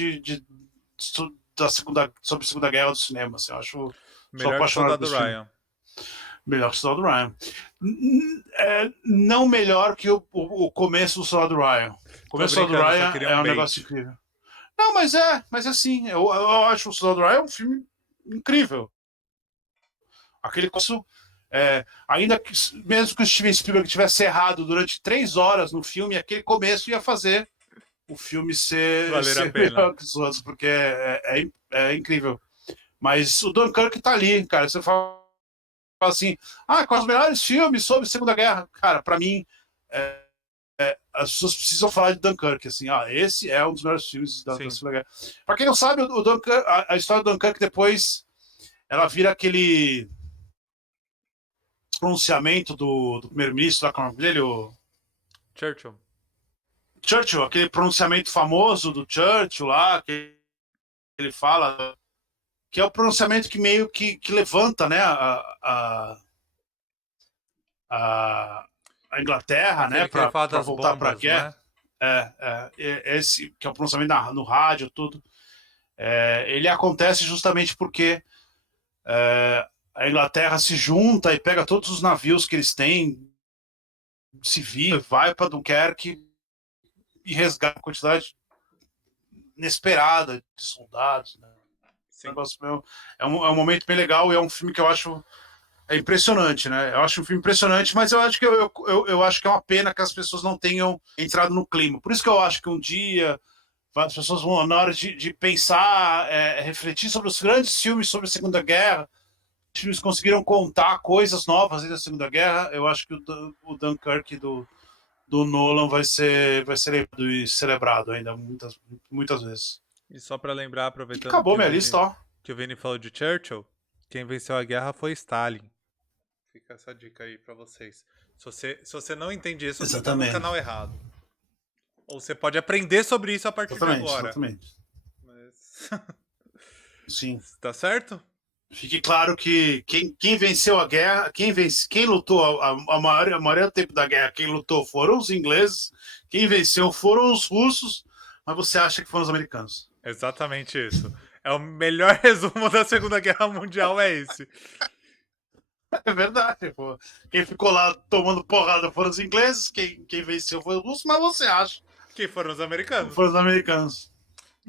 sobre a Segunda Guerra do cinema. Assim, eu acho, sou Melhor que apaixonado por Soldado esse filme. Ryan. Melhor que o Soldado Ryan. Não melhor que o começo do Soldado Ryan. O Tô começo do Soldado brincando, só Ryan queria é um um negócio bait. incrível. Não, mas assim, eu acho o Soldado Ryan um filme incrível. Aquele começo, ainda que, mesmo que o Steven Spielberg tivesse errado durante 3 horas no filme, aquele começo ia fazer o filme Valer a ser pena. melhor que os outros, porque é incrível. Mas o Dunkirk tá ali, cara. Você fala assim, com os melhores filmes sobre a Segunda Guerra. Cara, pra mim, as pessoas precisam falar de Dunkirk, assim, esse é um dos melhores filmes da Sim. Segunda Guerra. Pra quem não sabe, o Dunkirk, a história do Dunkirk depois, ela vira aquele pronunciamento do primeiro-ministro lá, como é o nome dele, o Churchill. Churchill, aquele pronunciamento famoso do Churchill lá, que ele fala, que é o pronunciamento que meio que levanta, né, a Inglaterra, né, Aquele que ele para fala das voltar para a bombas, não guerra. é? Esse que é o pronunciamento no rádio, tudo. Ele acontece justamente porque a Inglaterra se junta e pega todos os navios que eles têm, civis, vai para Dunkerque e resgata a quantidade inesperada de soldados. Né? Sim. É um momento bem legal e é um filme que eu acho impressionante, né? Eu acho um filme impressionante, mas eu acho que eu acho que é uma pena que as pessoas não tenham entrado no clima. Por isso que eu acho que um dia as pessoas vão, na hora de pensar, refletir sobre os grandes filmes sobre a Segunda Guerra, os filmes conseguiram contar coisas novas da Segunda Guerra. Eu acho que o Dunkirk do Nolan vai ser lembrado e celebrado ainda muitas vezes. E só pra lembrar, E aproveitando acabou minha lista, ó. que o Vini falou de Churchill, quem venceu a guerra foi Stalin. Fica essa dica aí pra vocês. Se você não entende isso, você tá no Exatamente. canal errado. Ou você pode aprender sobre isso a partir de agora. Exatamente. Mas... Sim. Tá certo? Fique claro que quem venceu a guerra, quem lutou a maior tempo da guerra, quem lutou foram os ingleses, quem venceu foram os russos, mas você acha que foram os americanos. Exatamente isso. É o melhor resumo da Segunda Guerra Mundial, é esse. É verdade, pô. Quem ficou lá tomando porrada foram os ingleses, quem venceu foi os russos, mas você acha Que foram os que americanos. foram os americanos.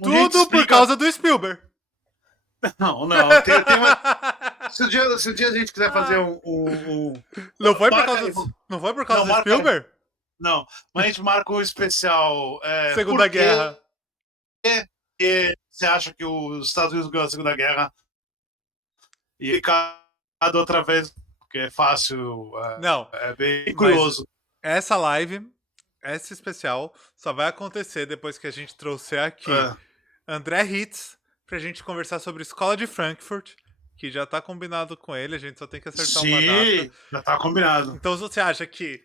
Tudo por causa do Spielberg. Não. Se um dia a gente quiser fazer Não foi por causa, não foi por causa do Spielberg? Não, mas a gente marca um especial. Segunda Guerra. Porque você acha que os Estados Unidos ganhou a Segunda Guerra e cada outra vez, porque é fácil, Não, é bem curioso. Essa live, essa especial, só vai acontecer depois que a gente trouxer aqui André Hitz pra gente conversar sobre Escola de Frankfurt, que já tá combinado com ele, a gente só tem que acertar uma data. Já tá combinado. Então, se você acha que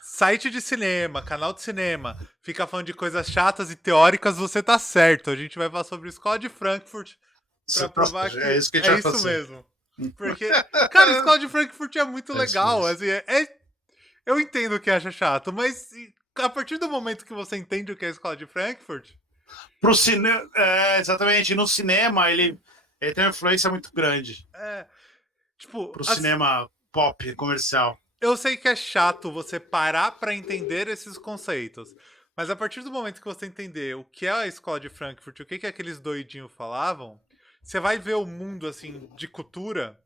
site de cinema, canal de cinema, fica falando de coisas chatas e teóricas, você tá certo. A gente vai falar sobre Escola de Frankfurt pra provar que é isso que a gente vai fazer. mesmo. Porque, cara, Escola de Frankfurt é muito legal. Assim, eu entendo que acha chato, mas a partir do momento que você entende o que é a Escola de Frankfurt... Pro cinema, exatamente. No cinema, ele tem uma influência muito grande. Pro cinema pop, comercial. Eu sei que é chato você parar pra entender esses conceitos, Mas a partir do momento que você entender o que é a escola de Frankfurt, o que que aqueles doidinhos falavam, você vai ver o mundo, assim, de cultura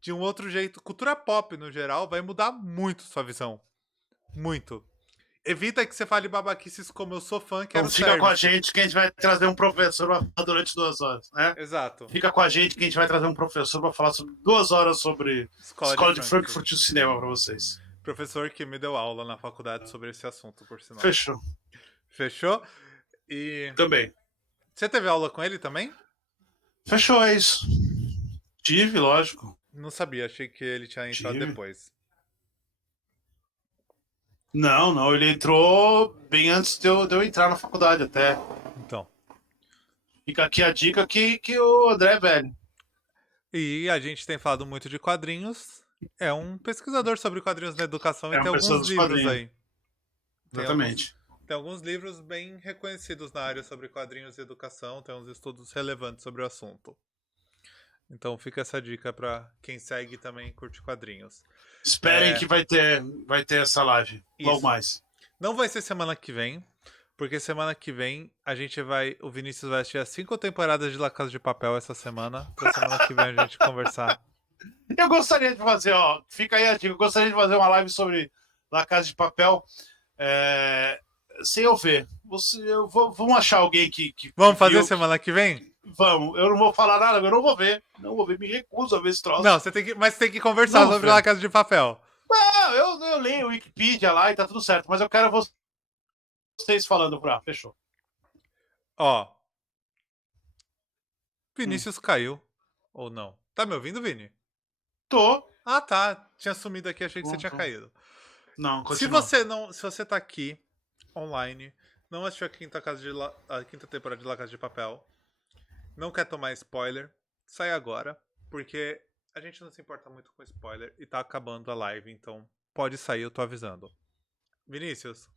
de um outro jeito. Cultura pop, no geral, vai mudar muito sua visão. Muito. Evita que você fale babaquices como eu sou fã, Então quero fica com a service. gente que a gente vai trazer um professor pra falar durante 2 horas, né? Exato. Fica com a gente que a gente vai trazer um professor para falar sobre 2 horas sobre Escola Escola de de Frankfurt. Frankfurt e o cinema para vocês. Professor que me deu aula na faculdade sobre esse assunto, por sinal. Fechou. Fechou? E Também. você teve aula com ele também? Fechou, é isso. Tive, lógico. Não sabia, achei que ele tinha entrado Tive. depois. Não, ele entrou bem antes de eu entrar na faculdade até. Então. Fica aqui a dica que o André é velho. E a gente tem falado muito de quadrinhos. É um pesquisador sobre quadrinhos na educação e É tem uma pessoa alguns dos livros quadrinhos. aí. Exatamente. Tem alguns livros bem reconhecidos na área sobre quadrinhos e educação, tem uns estudos relevantes sobre o assunto. Então fica essa dica pra quem segue também e curte quadrinhos. Esperem que vai ter essa live. Logo Isso. mais. Não vai ser semana que vem, porque semana que vem o Vinícius vai assistir as 5 temporadas de La Casa de Papel essa semana, pra semana que vem a gente conversar. Eu gostaria de fazer, fica aí a dica, eu gostaria de fazer uma live sobre La Casa de Papel, sem eu ver. Vamos achar alguém que Vamos fazer viu. semana que vem? Vamos, eu não vou falar nada, eu não vou ver, me recuso a ver esse troço. Não, mas você tem que conversar sobre La Casa de Papel. Não, eu leio o Wikipedia lá e tá tudo certo, mas eu quero vocês falando, fechou. Ó, Vinícius caiu, ou não? Tá me ouvindo, Vini? Tô. Ah, tá. Tinha sumido aqui, achei que você tinha caído. Não, continua. Se você tá aqui, online, não assistiu a quinta temporada de La Casa de Papel, não quer tomar spoiler, sai agora, porque a gente não se importa muito com spoiler e tá acabando a live, então pode sair, eu tô avisando. Vinícius,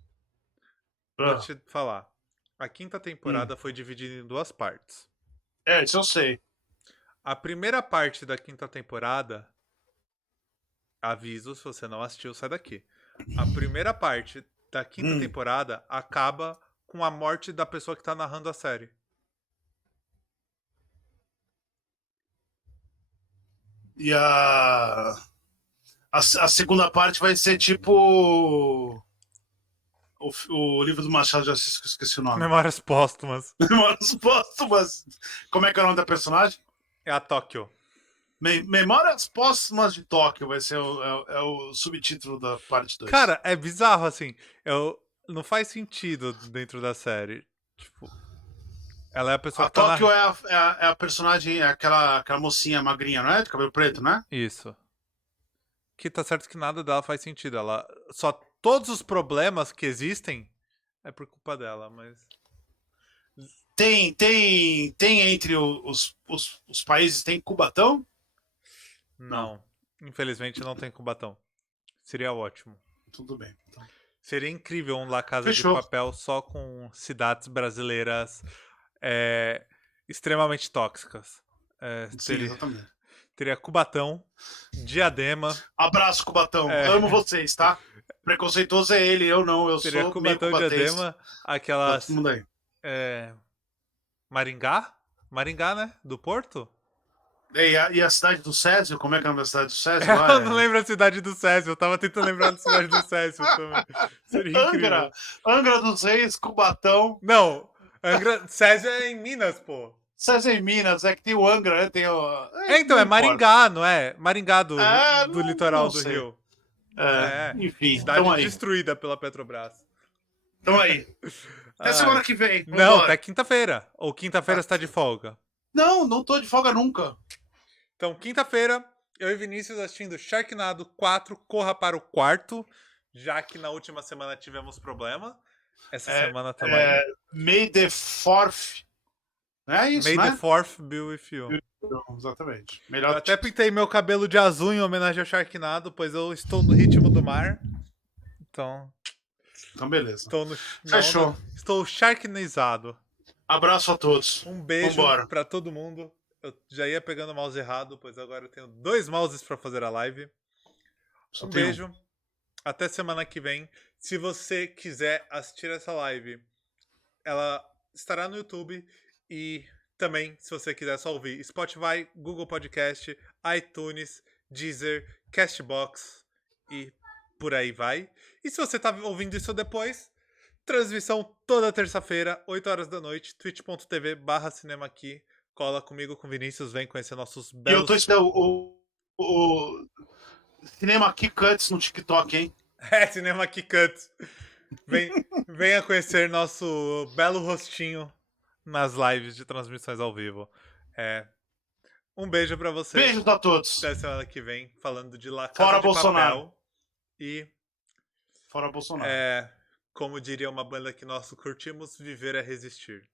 vou te falar. A quinta temporada foi dividida em 2 partes. Isso eu sei. A primeira parte da quinta temporada, aviso, se você não assistiu, sai daqui. A primeira parte da quinta temporada acaba com a morte da pessoa que tá narrando a série. E a segunda parte vai ser tipo o livro do Machado de Assis, que eu esqueci o nome. Memórias Póstumas. Memórias Póstumas. Como é que é o nome da personagem? É a Tóquio. Memórias Póstumas de Tóquio vai ser o subtítulo da parte 2. Cara, é bizarro, assim. Não faz sentido dentro da série. Tipo, ela é a pessoa A que tá Tóquio é a personagem, aquela mocinha magrinha, não é? De cabelo preto, né? Isso. Que tá certo que nada dela faz sentido. Todos os problemas que existem é por culpa dela, mas... Tem entre os países, tem Cubatão? Não. Infelizmente não tem Cubatão. Seria ótimo. Tudo bem. Então. Seria incrível um La Casa Fechou. de Papel só com cidades brasileiras extremamente tóxicas. Sim, exatamente. Teria Cubatão, Diadema. Abraço, Cubatão. Amo vocês, tá? Preconceituoso é ele, eu não. Eu teria sou Cubatão, meio Diadema, aquela... Todo mundo aí. Maringá? Maringá, né? Do Porto? E a cidade do Césio? Como é que é a nome da cidade do Césio? Eu não lembro a cidade do Césio. Eu tava tentando lembrar da cidade do Césio também. Seria incrível. Angra dos Reis, Cubatão. Não, Césio é em Minas, pô. Césio é em Minas, é que tem o Angra, né? Tem o... então, é Maringá, não é? Maringá do não, litoral não do sei. Rio. Enfim, cidade destruída pela Petrobras. Então aí. Até semana que vem. Não, até quinta-feira. Ou quinta-feira você tá de folga? Não tô de folga nunca. Então, quinta-feira, eu e Vinícius assistindo Sharknado 4, Corra para o Quarto, já que na última semana tivemos problema. Essa semana também. May the 4th. Não é isso, May né? the 4th be with you. Exatamente. Eu até pintei meu cabelo de azul em homenagem ao Sharknado, pois eu estou no ritmo do mar. Então beleza. Fechou. Estou sharknizado. Abraço a todos. Um beijo pra todo mundo. Eu já ia pegando o mouse errado, pois agora eu tenho 2 mouses pra fazer a live. Um beijo. Até semana que vem. Se você quiser assistir essa live, ela estará no YouTube e também, se você quiser só ouvir, Spotify, Google Podcast, iTunes, Deezer, Castbox e por aí vai. E se você tá ouvindo isso depois, transmissão toda terça-feira, 8 horas da noite, twitch.tv/cinema aqui. Cola comigo, com o Vinícius, vem conhecer nossos E eu tô belos... esperando o Cinema aqui Cuts no TikTok, hein? Cinema aqui, Cuts. Venha conhecer nosso belo rostinho nas lives de transmissões ao vivo. Um beijo pra você. Beijos a todos. Até semana que vem, falando de La Casa Fora de Bolsonaro. Papel. E, Fora Bolsonaro. como diria uma banda que nós curtimos, viver é resistir.